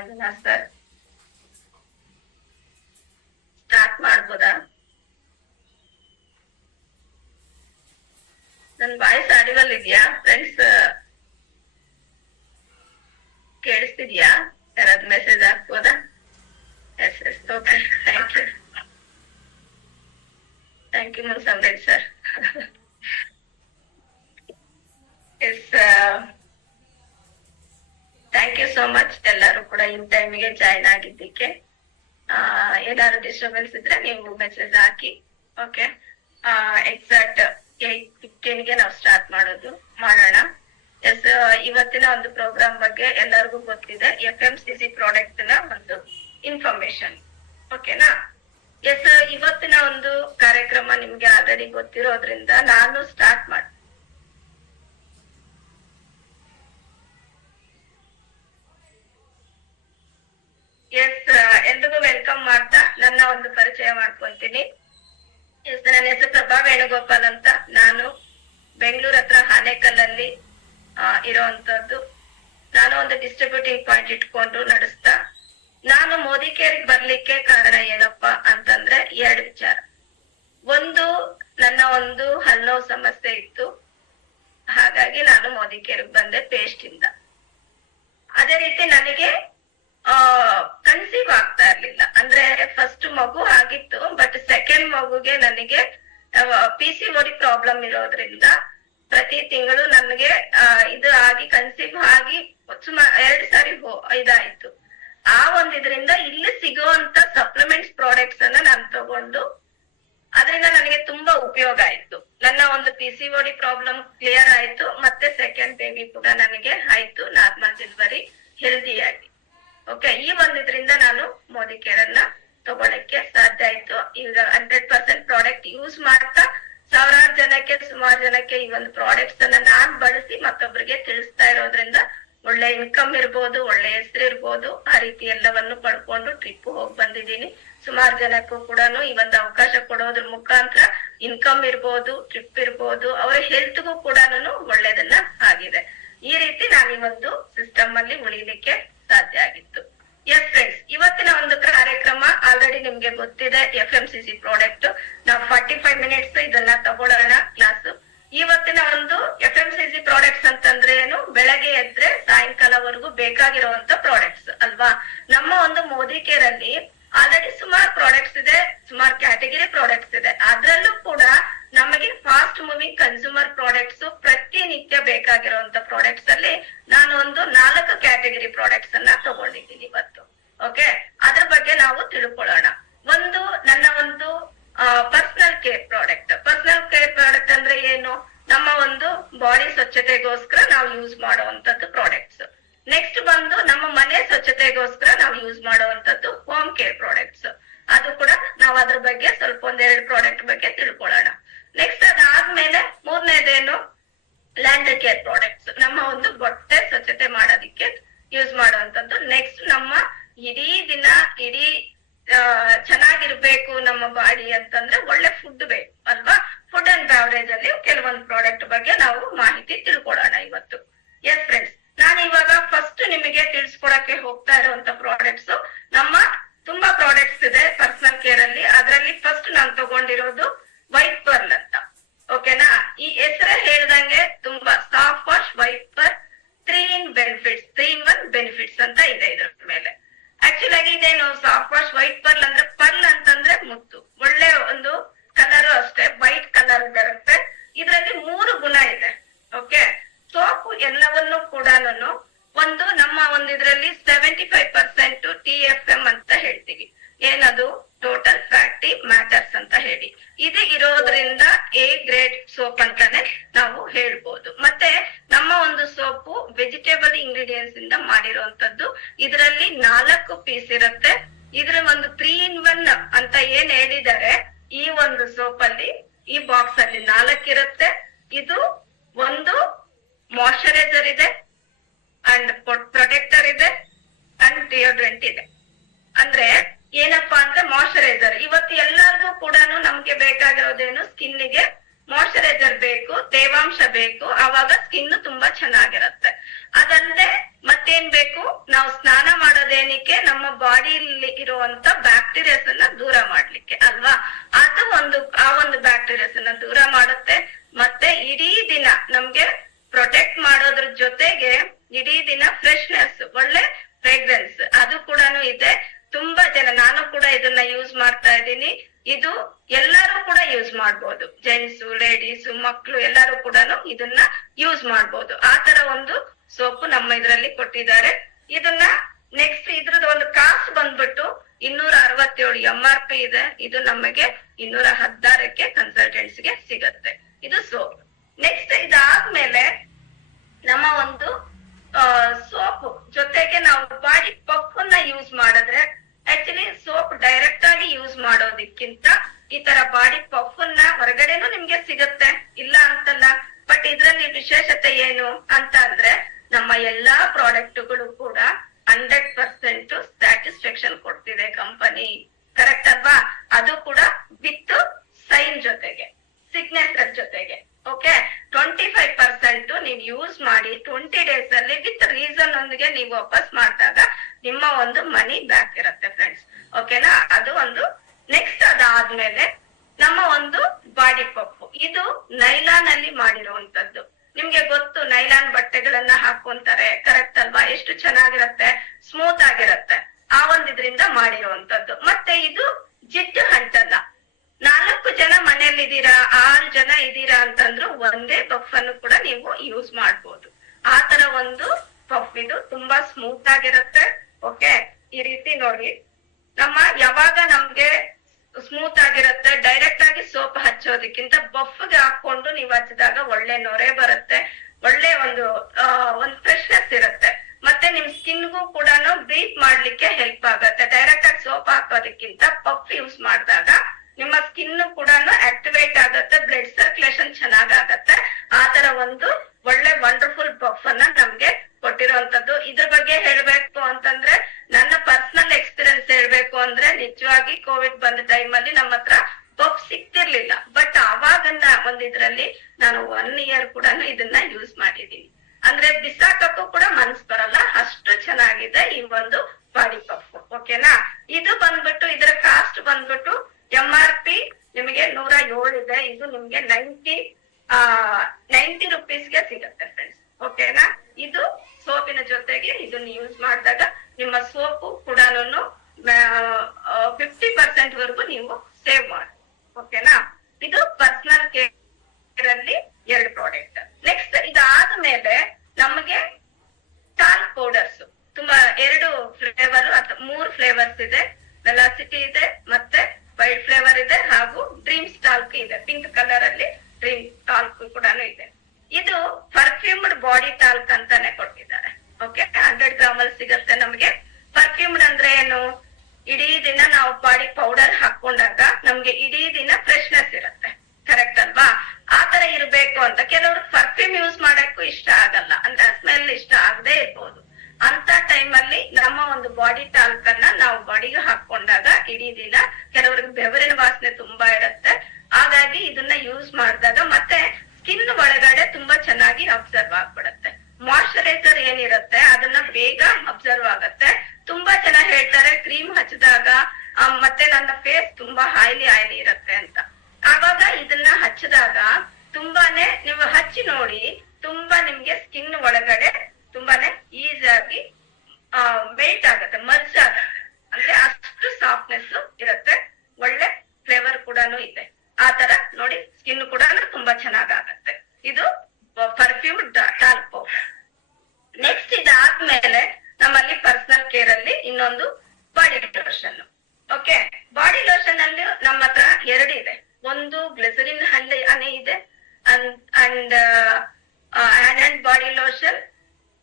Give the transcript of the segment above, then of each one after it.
Sir start ಮಾಡ್ಬೋದಾ? ನನ್ voice audible ಇದೆಯಾ ಫ್ರೆಂಡ್ಸ್? ಕೇಳಿಸ್ತಿದ್ಯಾ? ಯಾರಾದ್ರೂ ಮೆಸೇಜ್ ಹಾಕ್ಬೋದಾ? Yes yes okay, thank you ಮುನ್ಸಮ್ರೇಡ್ sir. Yes, thank you so much ಎಲ್ಲರೂ ಕೂಡ ಇನ್ ಟೈಮಿಗೆ ಜಾಯ್ನ್ ಆಗಿದ್ದಕ್ಕೆ. ಏನಾದ್ರು ಡಿಸ್ಟರ್ಬೆನ್ಸ್ ಇದ್ರೆ ನೀವು ಮೆಸೇಜ್ ಹಾಕಿ. ಓಕೆ, ಎಕ್ಸಾಕ್ಟ್ 8:15ಗೆ ನಾವು ಸ್ಟಾರ್ಟ್ ಮಾಡೋಣ. ಎಸ್, ಇವತ್ತಿನ ಒಂದು ಪ್ರೋಗ್ರಾಮ್ ಬಗ್ಗೆ ಎಲ್ಲರಿಗೂ ಗೊತ್ತಿದೆ, FMCG ಪ್ರಾಡಕ್ಟ್ ನ ಒಂದು ಇನ್ಫಾರ್ಮೇಶನ್. ಓಕೆನಾ? ಎಸ್, ಇವತ್ತಿನ ಒಂದು ಕಾರ್ಯಕ್ರಮ ನಿಮ್ಗೆ ಆಲ್ರೆಡಿ ಗೊತ್ತಿರೋದ್ರಿಂದ ನಾನು ಸ್ಟಾರ್ಟ್ ಮಾಡ್ತೀನಿ. ಎಸ್, ಎಲ್ರಿಗೂ ವೆಲ್ಕಮ್ ಮಾಡ್ತಾ ನನ್ನ ಒಂದು ಪರಿಚಯ ಮಾಡ್ಕೊಂತೀನಿ. ಎಸ್, ನನ್ನ ಹೆಸರು ಪ್ರಭಾ ವೇಣುಗೋಪಾಲ್ ಅಂತ. ನಾನು ಬೆಂಗಳೂರು ಹತ್ರ ಆನೇಕಲ್ಲಲ್ಲಿ ಇರೋವಂಥದ್ದು. ನಾನು ಒಂದು ಡಿಸ್ಟ್ರಿಬ್ಯೂಟಿಂಗ್ ಪಾಯಿಂಟ್ ಇಟ್ಕೊಂಡು ನಡೆಸ್ತಾ, ನಾನು ಮೋದಿ ಕೇರ್ಗೆ ಬರ್ಲಿಕ್ಕೆ ಕಾರಣ ಏನಪ್ಪಾ ಅಂತಂದ್ರೆ 2 ವಿಚಾರ. ಒಂದು, ನನ್ನ ಒಂದು ಹಲ್ಲುನೋವು ಸಮಸ್ಯೆ ಇತ್ತು, ಹಾಗಾಗಿ ನಾನು ಮೋದಿ ಕೇರ್ಗೆ ಬಂದೆ ಪೇಸ್ಟ್ ಇಂದ. ಅದೇ ರೀತಿ ನನಗೆ ಕನ್ಸೀವ್ ಆಗ್ತಾ ಇರ್ಲಿಲ್ಲ. ಅಂದ್ರೆ ಫಸ್ಟ್ ಮಗು ಆಗಿತ್ತು, ಬಟ್ ಸೆಕೆಂಡ್ ಮಗುಗೆ ನನಗೆ PCOD ಪ್ರಾಬ್ಲಮ್ ಇರೋದ್ರಿಂದ ಪ್ರತಿ ತಿಂಗಳು ನನಗೆ ಇದು ಆಗಿ ಕನ್ಸೀವ್ ಆಗಿ ಸುಮಾರು 2 ಸಾರಿ ಇದಾಯ್ತು. ಆ ಒಂದಿದ್ರಿಂದ ಇಲ್ಲಿ ಸಿಗುವಂತ ಸಪ್ಲಿಮೆಂಟ್ಸ್ ಪ್ರಾಡಕ್ಟ್ಸ್ ಅನ್ನ ನಾನು ತಗೊಂಡು ಅದರಿಂದ ನನಗೆ ತುಂಬಾ ಉಪಯೋಗ ಆಯ್ತು. ನನ್ನ ಒಂದು PCOD ಪ್ರಾಬ್ಲಮ್ ಕ್ಲಿಯರ್ ಆಯ್ತು, ಮತ್ತೆ ಸೆಕೆಂಡ್ ಬೇಬಿ ಕೂಡ ನನಗೆ ಆಯ್ತು, ನಾರ್ಮಲ್ ಡೆಲಿವರಿ, ಹೆಲ್ದಿಯಾಗಿ. ಓಕೆ, ಈ ಒಂದಿದ್ರಿಂದ ನಾನು ಮೋದಿ ಕೇರ್ ಅನ್ನ ತಗೊಳಕ್ಕೆ ಸಾಧ್ಯ ಆಯ್ತು. ಈಗ 100% ಪ್ರಾಡಕ್ಟ್ ಯೂಸ್ ಮಾಡ್ತಾ ಸುಮಾರು ಜನಕ್ಕೆ ಈ ಒಂದು ಪ್ರಾಡಕ್ಟ್ಸ್ ಅನ್ನ ನಾನ್ ಬಳಸಿ ಮತ್ತೊಬ್ಬರಿಗೆ ತಿಳಿಸ್ತಾ ಇರೋದ್ರಿಂದ ಒಳ್ಳೆ ಇನ್ಕಮ್ ಇರ್ಬೋದು, ಒಳ್ಳೆ ಹೆಸರು ಇರ್ಬೋದು, ಆ ರೀತಿ ಎಲ್ಲವನ್ನು ಪಡ್ಕೊಂಡು ಟ್ರಿಪ್ ಹೋಗಿ ಬಂದಿದ್ದೀನಿ. ಸುಮಾರು ಜನಕ್ಕೂ ಕೂಡ ಈ ಒಂದು ಅವಕಾಶ ಕೊಡೋದ್ರ ಮುಖಾಂತರ ಇನ್ಕಮ್ ಇರ್ಬೋದು, ಟ್ರಿಪ್ ಇರ್ಬೋದು, ಅವರ ಹೆಲ್ತ್ಗೂ ಕೂಡ ಒಳ್ಳೇದನ್ನ ಆಗಿದೆ. ಈ ರೀತಿ ನಾನು ಈ ಒಂದು ಸಿಸ್ಟಮ್ ಅಲ್ಲಿ ಉಳಿಲಿಕ್ಕೆ ಸಾಧ್ಯ ಆಗಿತ್ತು. ಎಸ್ ಫ್ರೆಂಡ್ಸ್, ಇವತ್ತಿನ ಒಂದು ಕಾರ್ಯಕ್ರಮ ಆಲ್ರೆಡಿ ನಿಮ್ಗೆ ಗೊತ್ತಿದೆ, FMCG ಪ್ರಾಡಕ್ಟ್. ನಾವು 45 ಮಿನಿಟ್ಸ್ ಇದನ್ನ ತಗೊಳ್ಳೋಣ ಕ್ಲಾಸ್. ಇವತ್ತಿನ ಒಂದು FMCG ಪ್ರಾಡಕ್ಟ್ಸ್ ಅಂತಂದ್ರೆ ಏನು? ಬೆಳಗ್ಗೆ ಎದ್ರೆ ಸಾಯಂಕಾಲವರೆಗೂ ಬೇಕಾಗಿರುವಂತ ಪ್ರಾಡಕ್ಟ್ಸ್ ಅಲ್ವಾ? ನಮ್ಮ ಒಂದು ಮೋದಿ ಕೇರ್ ಅಲ್ಲಿ ಆಲ್ರೆಡಿ ಸುಮಾರು ಪ್ರಾಡಕ್ಟ್ಸ್ ಇದೆ, ಸುಮಾರು ಕ್ಯಾಟಗರಿ ಪ್ರಾಡಕ್ಟ್ಸ್ ಇದೆ. ಅದ್ರಲ್ಲೂ ಕೂಡ ನಮಗೆ ಫಾಸ್ಟ್ ಮೂವಿಂಗ್ ಕನ್ಸ್ಯೂಮರ್ ಪ್ರಾಡಕ್ಟ್ಸ್, ಪ್ರತಿನಿತ್ಯ ಬೇಕಾಗಿರುವಂತ ಪ್ರಾಡಕ್ಟ್ಸ್ ಅಲ್ಲಿ ನಾನು ಒಂದು 4 ಕ್ಯಾಟಗರಿ ಪ್ರಾಡಕ್ಟ್ಸ್ ಅನ್ನ ತಗೊಂಡಿದ್ದೀನಿ ಇವತ್ತು. ಓಕೆ, ಅದ್ರ ಬಗ್ಗೆ ನಾವು ತಿಳ್ಕೊಳ್ಳೋಣ. ಒಂದು, ನನ್ನ ಒಂದು personal care product. Personal care product ಅಂದ್ರೆ ಏನು? ನಮ್ಮ ಒಂದು ಬಾಡಿ ಸ್ವಚ್ಛತೆಗೋಸ್ಕರ ನಾವು ಯೂಸ್ ಮಾಡುವಂತದ್ದು ಪ್ರಾಡಕ್ಟ್ಸ್. ನೆಕ್ಸ್ಟ್ ಬಂದು ನಮ್ಮ ಮನೆ ಸ್ವಚ್ಛತೆಗೋಸ್ಕರ ನಾವು ಯೂಸ್ ಮಾಡುವಂತದ್ದು ಹೋಮ್ ಕೇರ್ ಪ್ರಾಡಕ್ಟ್ಸ್. ಅದು ಕೂಡ ನಾವು ಅದ್ರ ಬಗ್ಗೆ ಸ್ವಲ್ಪ 1-2 ಪ್ರಾಡಕ್ಟ್ ಬಗ್ಗೆ ತಿಳ್ಕೊಳ್ಳೋಣ. ನೆಕ್ಸ್ಟ್ ಅದಾದ್ಮೇಲೆ ಮೂರನೇದೇನು? ಲ್ಯಾಂಡ್ ಕೇರ್ ಪ್ರಾಡಕ್ಟ್ಸ್, ನಮ್ಮ ಒಂದು ಬಟ್ಟೆ ಸ್ವಚ್ಛತೆ ಮಾಡೋದಿಕ್ಕೆ ಯೂಸ್ ಮಾಡುವಂತದ್ದು. ನೆಕ್ಸ್ಟ್ ನಮ್ಮ ಇಡೀ ದಿನ ಚೆನ್ನಾಗಿರ್ಬೇಕು ನಮ್ಮ ಬಾಡಿ ಅಂತಂದ್ರೆ ಒಳ್ಳೆ ಫುಡ್ ಬೇಕು ಅಲ್ವಾ? ಫುಡ್ ಅಂಡ್ ಬ್ಯಾವರೇಜ್ ಅಲ್ಲಿ ಕೆಲವೊಂದು ಪ್ರಾಡಕ್ಟ್ ಬಗ್ಗೆ ನಾವು ಮಾಹಿತಿ ತಿಳ್ಕೊಳ್ಳೋಣ ಇವತ್ತು. ಎಸ್ ಫ್ರೆಂಡ್ಸ್, ನಾನು ಇವಾಗ ಫಸ್ಟ್ ನಿಮಗೆ ತಿಳಿಸ್ಕೊಡಕ್ಕೆ ಹೋಗ್ತಾ ಇರುವಂತ ಪ್ರಾಡಕ್ಟ್ಸ್, ನಮ್ಮ ತುಂಬಾ ಪ್ರಾಡಕ್ಟ್ಸ್ ಇದೆ ಪರ್ಸನಲ್ ಕೇರ್ ಅಲ್ಲಿ. ಅದರಲ್ಲಿ ಫಸ್ಟ್ ನಾನು ತಗೊಂಡಿರೋದು ವೈಟ್ ಪರ್ಲ್ ಅಂತ. ಓಕೆನಾ? ಈ ಹೆಸರೇ ಹೇಳ್ದಂಗೆ ತುಂಬಾ soft wash white pearl 3-in-1 benefits ಅಂತ ಇದೆ ಇದ್ರ ಮೇಲೆ. ಆಕ್ಚುಲ್ ಆಗಿ ಇದೇನು ಸಾಫ್ಟ್ ವಾಶ್ ವೈಟ್ ಪರ್ಲ್ ಅಂದ್ರೆ, ಪರ್ಲ್ ಅಂತಂದ್ರೆ ಮುತ್ತು, ಒಳ್ಳೆ ಒಂದು ಕಲರ್ ಅಷ್ಟೇ, ವೈಟ್ ಕಲರ್ ಬರುತ್ತೆ. ಇದರಲ್ಲಿ 3 ಗುಣ ಇದೆ. ಓಕೆ, ಸೋಪು ಎಲ್ಲವನ್ನು ಕೂಡ ಒಂದು ನಮ್ಮ ಒಂದು ಇದ್ರಲ್ಲಿ 75% TFM ಅಂತ ಹೇಳ್ತೀವಿ. ಏನದು? ಟೋಟಲ್ ಫ್ಯಾಟಿ ಮ್ಯಾಟರ್ಸ್ ಅಂತ ಹೇಳಿ. ಇದು ಇರೋದ್ರಿಂದ A ಗ್ರೇಡ್ ಸೋಪ್ ಅಂತಾನೆ ನಾವು ಹೇಳ್ಬೋದು. ಮತ್ತೆ ನಮ್ಮ ಒಂದು ಸೋಪು ವೆಜಿಟೇಬಲ್ ಇಂಗ್ರೀಡಿಯೆಂಟ್ಸ್ ಇಂದ ಮಾಡಿರುವಂತದ್ದು. ಇದರಲ್ಲಿ 4 ಪೀಸ್ ಇರುತ್ತೆ. ಇದ್ರ ಒಂದು 3-in-1 ಅಂತ ಏನ್ ಹೇಳಿದ್ದಾರೆ, ಈ ಒಂದು ಸೋಪ್ ಅಲ್ಲಿ, ಈ ಬಾಕ್ಸ್ ಅಲ್ಲಿ 4 ಇರುತ್ತೆ. ಇದು ಒಂದು ಮಾಯಶ್ಚರೈಸರ್ ಇದೆ, ಅಂಡ್ ಪ್ರೊಟೆಕ್ಟರ್ ಇದೆ, ಅಂಡ್ ಡಿಯೋಡ್ರೆಂಟ್ ಇದೆ. ಅಂದ್ರೆ ಏನಪ್ಪಾ ಅಂದ್ರೆ ಮಾಯಶ್ಚರೈಸರ್ ಇವತ್ತು ಎಲ್ಲರಿಗೂ ಕೂಡ ನಮ್ಗೆ ಬೇಕಾಗಿರೋದೇನು? ಸ್ಕಿನ್ನಿಗೆ ಮಾಯಶ್ಚರೈಸರ್ ಬೇಕು, ತೇವಾಂಶ ಬೇಕು, ಅವಾಗ ಸ್ಕಿನ್ ತುಂಬಾ ಚೆನ್ನಾಗಿರುತ್ತೆ. ಅದಲ್ಲದೆ ಮತ್ತೆ ಮತ್ತೇನ್ ಬೇಕು, ನಾವು ಸ್ನಾನ ಮಾಡೋದೇನಿಕ್ಕೆ ನಮ್ಮ ಬಾಡಿಯಲ್ಲಿ ಇರುವಂತ ಬ್ಯಾಕ್ಟೀರಿಯಾಸ್ ಅನ್ನ ದೂರ ಮಾಡ್ಲಿಕ್ಕೆ ಅಲ್ವಾ. ಅದು ಆ ಒಂದು ಬ್ಯಾಕ್ಟೀರಿಯಾಸ್ ಅನ್ನ ದೂರ ಮಾಡುತ್ತೆ. ಮತ್ತೆ ಇಡೀ ದಿನ ನಮ್ಗೆ ಪ್ರೊಟೆಕ್ಟ್ ಮಾಡೋದ್ರ ಜೊತೆಗೆ ಇಡೀ ದಿನ ಫ್ರೆಶ್ನೆಸ್, ಒಳ್ಳೆ ಫ್ರೇಗ್ರೆನ್ಸ್ ಅದು ಕೂಡ ಇದೆ. ತುಂಬಾ ಜನ, ನಾನು ಕೂಡ ಇದನ್ನ ಯೂಸ್ ಮಾಡ್ತಾ ಇದ್ದೀನಿ. ಇದು ಎಲ್ಲರೂ ಕೂಡ ಯೂಸ್ ಮಾಡ್ಬೋದು, ಜೆಂಟ್ಸ್, ಲೇಡೀಸ್, ಮಕ್ಳು ಎಲ್ಲರೂ ಕೂಡ ಇದನ್ನ ಯೂಸ್ ಮಾಡ್ಬೋದು. ಆ ತರ ಒಂದು ಸೋಪು ನಮ್ಮ ಇದ್ರಲ್ಲಿ ಕೊಟ್ಟಿದ್ದಾರೆ. ಇದನ್ನ ನೆಕ್ಸ್ಟ್ ಇದ್ರದ್ದು ಒಂದು ಕಾಸ್ಟ್ ಬಂದ್ಬಿಟ್ಟು 267 MRP ಇದೆ. ಇದು ನಮಗೆ 216ಕ್ಕೆ ಕನ್ಸಲ್ಟೆಂಟ್ಸ್ಗೆ ಸಿಗತ್ತೆ ಇದು ಸೋಪ್. ನೆಕ್ಸ್ಟ್ ಇದಾದ್ಮೇಲೆ ನಮ್ಮ ಒಂದು ಸೋಪ್ ಜೊತೆಗೆ ನಾವು ಬಾಡಿ ಪಫ್ಫನ್ನ ಯೂಸ್ ಮಾಡಿದ್ರೆ, ಆಕ್ಚುಲಿ ಸೋಪ್ ಡೈರೆಕ್ಟ್ ಆಗಿ ಯೂಸ್ ಮಾಡೋದಕ್ಕಿಂತ ಈ ತರ ಬಾಡಿ ಪಫ್ಫನ್ನ ಹೊರಗಡೆನೂ ನಿಮ್ಗೆ ಸಿಗುತ್ತೆ, ಇಲ್ಲ ಅಂತಲ್ಲ. ಬಟ್ ಇದ್ರಲ್ಲಿ ವಿಶೇಷತೆ ಏನು ಅಂತ ಅಂದ್ರೆ, ನಮ್ಮ ಎಲ್ಲಾ ಪ್ರಾಡಕ್ಟ್ಗಳು ಕೂಡ 100% ಸ್ಯಾಟಿಸ್ಫ್ಯಾಕ್ಷನ್ ಕೊಡ್ತಿದೆ ಕಂಪನಿ, ಕರೆಕ್ಟ್ ಅಲ್ವಾ. ಅದು ಕೂಡ ವಿತ್ ಸೈನ್ ಜೊತೆಗೆ, ಸಿಗ್ನೇಚರ್ ಜೊತೆಗೆ. ಓಕೆ, 25% ನೀವು ಯೂಸ್ ಮಾಡಿ 20 days ಅಲ್ಲಿ ವಿತ್ ರೀಸನ್ ಒಂದಿಗೆ ನೀವು ವಾಪಸ್ ಮಾಡಿದಾಗ ನಿಮ್ಮ ಒಂದು ಮನಿ ಬ್ಯಾಕ್ ಇರುತ್ತೆ ಫ್ರೆಂಡ್ಸ್. ಓಕೆನಾ, ಅದು ಒಂದು. ನೆಕ್ಸ್ಟ್ ಅದಾದ್ಮೇಲೆ ನಮ್ಮ ಒಂದು ಬಾಡಿ ಪಫ್, ಇದು ನೈಲಾನ್ ಅಲ್ಲಿ ಮಾಡಿರುವಂತದ್ದು. ನಿಮ್ಗೆ ಗೊತ್ತು, ನೈಲಾನ್ ಬಟ್ಟೆಗಳನ್ನ ಹಾಕೊಂತಾರೆ, ಕರೆಕ್ಟ್ ಅಲ್ವಾ. ಎಷ್ಟು ಚೆನ್ನಾಗಿರತ್ತೆ, ಸ್ಮೂತ್ ಆಗಿರತ್ತೆ. ಆ ಒಂದಿದ್ರಿಂದ ಮಾಡಿರುವಂತದ್ದು. ಮತ್ತೆ ಇದು ಜಿಡ್ಡು ಅಂಟಲ್ಲ. 4 ಜನ ಮನೆಯಲ್ಲಿ ಇದೀರಾ, 6 ಜನ ಇದೀರಾ ಅಂತಂದ್ರು ಒಂದೇ ಪಫ್ ಅನ್ನು ಕೂಡ ನೀವು ಯೂಸ್ ಮಾಡ್ಬೋದು. ಆ ತರ ಒಂದು ಪಫ್ ಇದು, ತುಂಬಾ ಸ್ಮೂತ್ ಆಗಿರುತ್ತೆ. ಓಕೆ, ಈ ರೀತಿ ನೋಡಿ, ಯಾವಾಗ ನಮ್ಗೆ ಸ್ಮೂತ್ ಆಗಿರುತ್ತೆ, ಡೈರೆಕ್ಟ್ ಆಗಿ ಸೋಪ್ ಹಚ್ಚೋದಕ್ಕಿಂತ ಬಫ್ಗೆ ಹಾಕೊಂಡು ನೀವು ಹಚ್ಚಿದಾಗ ಒಳ್ಳೆ ನೊರೆ ಬರುತ್ತೆ, ಒಳ್ಳೆ ಒಂದು ಫ್ರೆಶ್ನೆಸ್ ಇರುತ್ತೆ. ಮತ್ತೆ ನಿಮ್ ಸ್ಕಿನ್ಗೂ ಕೂಡ ಬ್ರೀತ್ ಮಾಡ್ಲಿಕ್ಕೆ ಹೆಲ್ಪ್ ಆಗತ್ತೆ. ಡೈರೆಕ್ಟ್ ಆಗಿ ಸೋಪ್ ಹಾಕೋದಕ್ಕಿಂತ ಪಫ್ ಯೂಸ್ ಮಾಡಿದಾಗ ನಿಮ್ಮ ಸ್ಕಿನ್ ಕೂಡ ಆಕ್ಟಿವೇಟ್ ಆಗತ್ತೆ, ಬ್ಲಡ್ ಸರ್ಕ್ಯುಲೇಷನ್ ಚೆನ್ನಾಗತ್ತೆ. ಆ ತರ ಒಂದು ಒಳ್ಳೆ ವಂಡರ್ಫುಲ್ ಪಫ್ ಅನ್ನ ನಮ್ಗೆ ಕೊಟ್ಟಿರುವಂತದ್ದು. ಇದ್ರ ಬಗ್ಗೆ ಹೇಳ್ಬೇಕು ಅಂತಂದ್ರೆ, ನನ್ನ ಪರ್ಸನಲ್ ಎಕ್ಸ್ಪೀರಿಯನ್ಸ್ ಹೇಳ್ಬೇಕು ಅಂದ್ರೆ, ನಿಜವಾಗಿ ಕೋವಿಡ್ ಬಂದ ಟೈಮ್ ಅಲ್ಲಿ ನಮ್ಮ ಹತ್ರ ಪಫ್ ಸಿಕ್ತಿರ್ಲಿಲ್ಲ. ಬಟ್ ಅವಾಗನ್ನ ಒಂದಿದ್ರಲ್ಲಿ ನಾನು 1 year ಕೂಡ ಇದನ್ನ ಯೂಸ್ ಮಾಡಿದೀನಿ. ಅಂದ್ರೆ ಬಿಸಾಕಕ್ಕೂ ಕೂಡ ಮನ್ಸ್ ಬರಲ್ಲ, ಅಷ್ಟು ಚೆನ್ನಾಗಿದೆ ಈ ಒಂದು ಬಾಡಿ ಪಫ್. ಓಕೆನಾ, ಇದು ಬಂದ್ಬಿಟ್ಟು ಇದರ ಕಾಸ್ಟ್ ಬಂದ್ಬಿಟ್ಟು MRP ನಿಮಗೆ 107 ಇದೆ. ಇದು ನಿಮ್ಗೆ 90 rupeesಗೆ ಸಿಗತ್ತೆ ಫ್ರೆಂಡ್ಸ್. ಓಕೆನಾ, ಇದು ಸೋಪಿನ ಜೊತೆಗೆ ಇದನ್ನ ಯೂಸ್ ಮಾಡಿದಾಗ ನಿಮ್ಮ ಸೋಪು ಕೂಡ 50% ವರೆಗೂ ನೀವು ಸೇವ್ ಮಾಡಿ. ಓಕೆನಾ, ಇದು ಪರ್ಸನಲ್ ಕೇರ್ ಅಲ್ಲಿ 2 ಪ್ರಾಡಕ್ಟ್. ನೆಕ್ಸ್ಟ್ ಇದಾದ್ಮೇಲೆ ನಮಗೆ ಟಾಲ್ಕ್ ಪೌಡರ್ಸ್ ತುಂಬಾ 2 ಫ್ಲೇವರ್ ಅಥವಾ 3 ಫ್ಲೇವರ್ಸ್ ಇದೆ. ವೆಲಾಸಿಟಿ ಇದೆ, ಮತ್ತೆ ವೈಟ್ ಫ್ಲೇವರ್ ಇದೆ, ಹಾಗೂ ಡ್ರೀಮ್ಸ್ ಟಾಲ್ಕ್ ಇದೆ. ಪಿಂಕ್ ಕಲರ್ ಅಲ್ಲಿ ಡ್ರೀಮ್ ಟಾಲ್ಕ್ ಕೂಡ ಇದೆ. ಇದು ಪರ್ಫ್ಯೂಮ್ಡ್ ಬಾಡಿ ಟಾಲ್ಕ್ ಅಂತಾನೆ ಕೊಟ್ಟಿದ್ದಾರೆ. ಓಕೆ, 100 ಗ್ರಾಮ್ ಅಲ್ಲಿ ಸಿಗುತ್ತೆ ನಮ್ಗೆ. ಪರ್ಫ್ಯೂಮ್ಡ್ ಅಂದ್ರೆ ಏನು, ಇಡೀ ದಿನ ನಾವು ಬಾಡಿ ಪೌಡರ್ ಹಾಕೊಂಡಾಗ ನಮ್ಗೆ ಇಡೀ ದಿನ ಫ್ರೆಶ್ನೆಸ್ ಇರುತ್ತೆ, ಕರೆಕ್ಟ್ ಅಲ್ವಾ. ಆ ತರ ಇರ್ಬೇಕು ಅಂತ. ಕೆಲವರು ಪರ್ಫ್ಯೂಮ್ ಯೂಸ್ ಮಾಡಕ್ಕೂ ಇಷ್ಟ ಆಗಲ್ಲ, ಅಂದ್ರೆ ಸ್ಮೆಲ್ ಇಷ್ಟ ಆಗದೆ ಇರ್ಬೋದು. ಅಂತ ಟೈಮ್ ಅಲ್ಲಿ ನಮ್ಮ ಒಂದು ಬಾಡಿ ಟಾಲ್ಕ್ ಅನ್ನ ನಾವು ಬಾಡಿಗೆ ಹಾಕೊಂಡಾಗ ಇಡೀ ದಿನ, ಕೆಲವರಿಗೆ ಬೆವರಿನ ವಾಸನೆ ತುಂಬಾ ಇರುತ್ತೆ, ಹಾಗಾಗಿ ಇದನ್ನ ಯೂಸ್ ಮಾಡಿದಾಗ ಮತ್ತೆ ಸ್ಕಿನ್ ಒಳಗಡೆ ತುಂಬಾ ಚೆನ್ನಾಗಿ ಅಬ್ಸರ್ವ್ ಆಗ್ಬಿಡತ್ತೆ. ಮಾಯಿಶ್ಚರೈಸರ್ ಏನಿರುತ್ತೆ ಅದನ್ನ ಬೇಗ ಅಬ್ಸರ್ವ್ ಆಗತ್ತೆ. ತುಂಬಾ ಜನ ಹೇಳ್ತಾರೆ ಕ್ರೀಮ್ ಹಚ್ಚಿದಾಗ ಮತ್ತೆ ನನ್ನ ಫೇಸ್ ತುಂಬಾ ಆಯ್ಲಿ ಇರುತ್ತೆ ಅಂತ. ಆವಾಗ ಇದನ್ನ ಹಚ್ಚಿದಾಗ ತುಂಬಾನೇ, ನೀವು ಹಚ್ಚಿ ನೋಡಿ, ತುಂಬಾ ನಿಮ್ಗೆ ಸ್ಕಿನ್ ಒಳಗಡೆ ತುಂಬಾನೇ ಈಸಿಯಾಗಿ ಮೆಲ್ಟ್ ಆಗತ್ತೆ, ಮರ್ಜ್ ಆಗತ್ತೆ. ಅಂದ್ರೆ ಅಷ್ಟು ಸಾಫ್ಟ್ನೆಸ್ ಇರುತ್ತೆ, ಒಳ್ಳೆ ಫ್ಲೇವರ್ ಕೂಡ ಇದೆ. ಆ ತರ ನೋಡಿ, ಸ್ಕಿನ್ ಕೂಡ ತುಂಬಾ ಚೆನ್ನಾಗತ್ತೆ. ಇದು ಪರ್ಫ್ಯೂಮ್ ಟಾಲ್ಕ್ ಪೌಡರ್. ನೆಕ್ಸ್ಟ್ ಇದಾದ್ಮೇಲೆ ನಮ್ಮಲ್ಲಿ ಪರ್ಸನಲ್ ಕೇರ್ ಅಲ್ಲಿ ಇನ್ನೊಂದು body lotion. Okay, body lotion ಅಲ್ಲಿ ನಮ್ಮ ಹತ್ರ 2 ಇದೆ. ಒಂದು ಗ್ಲಿಸರಿನ್ ಹನಿ ಇದೆ, and body lotion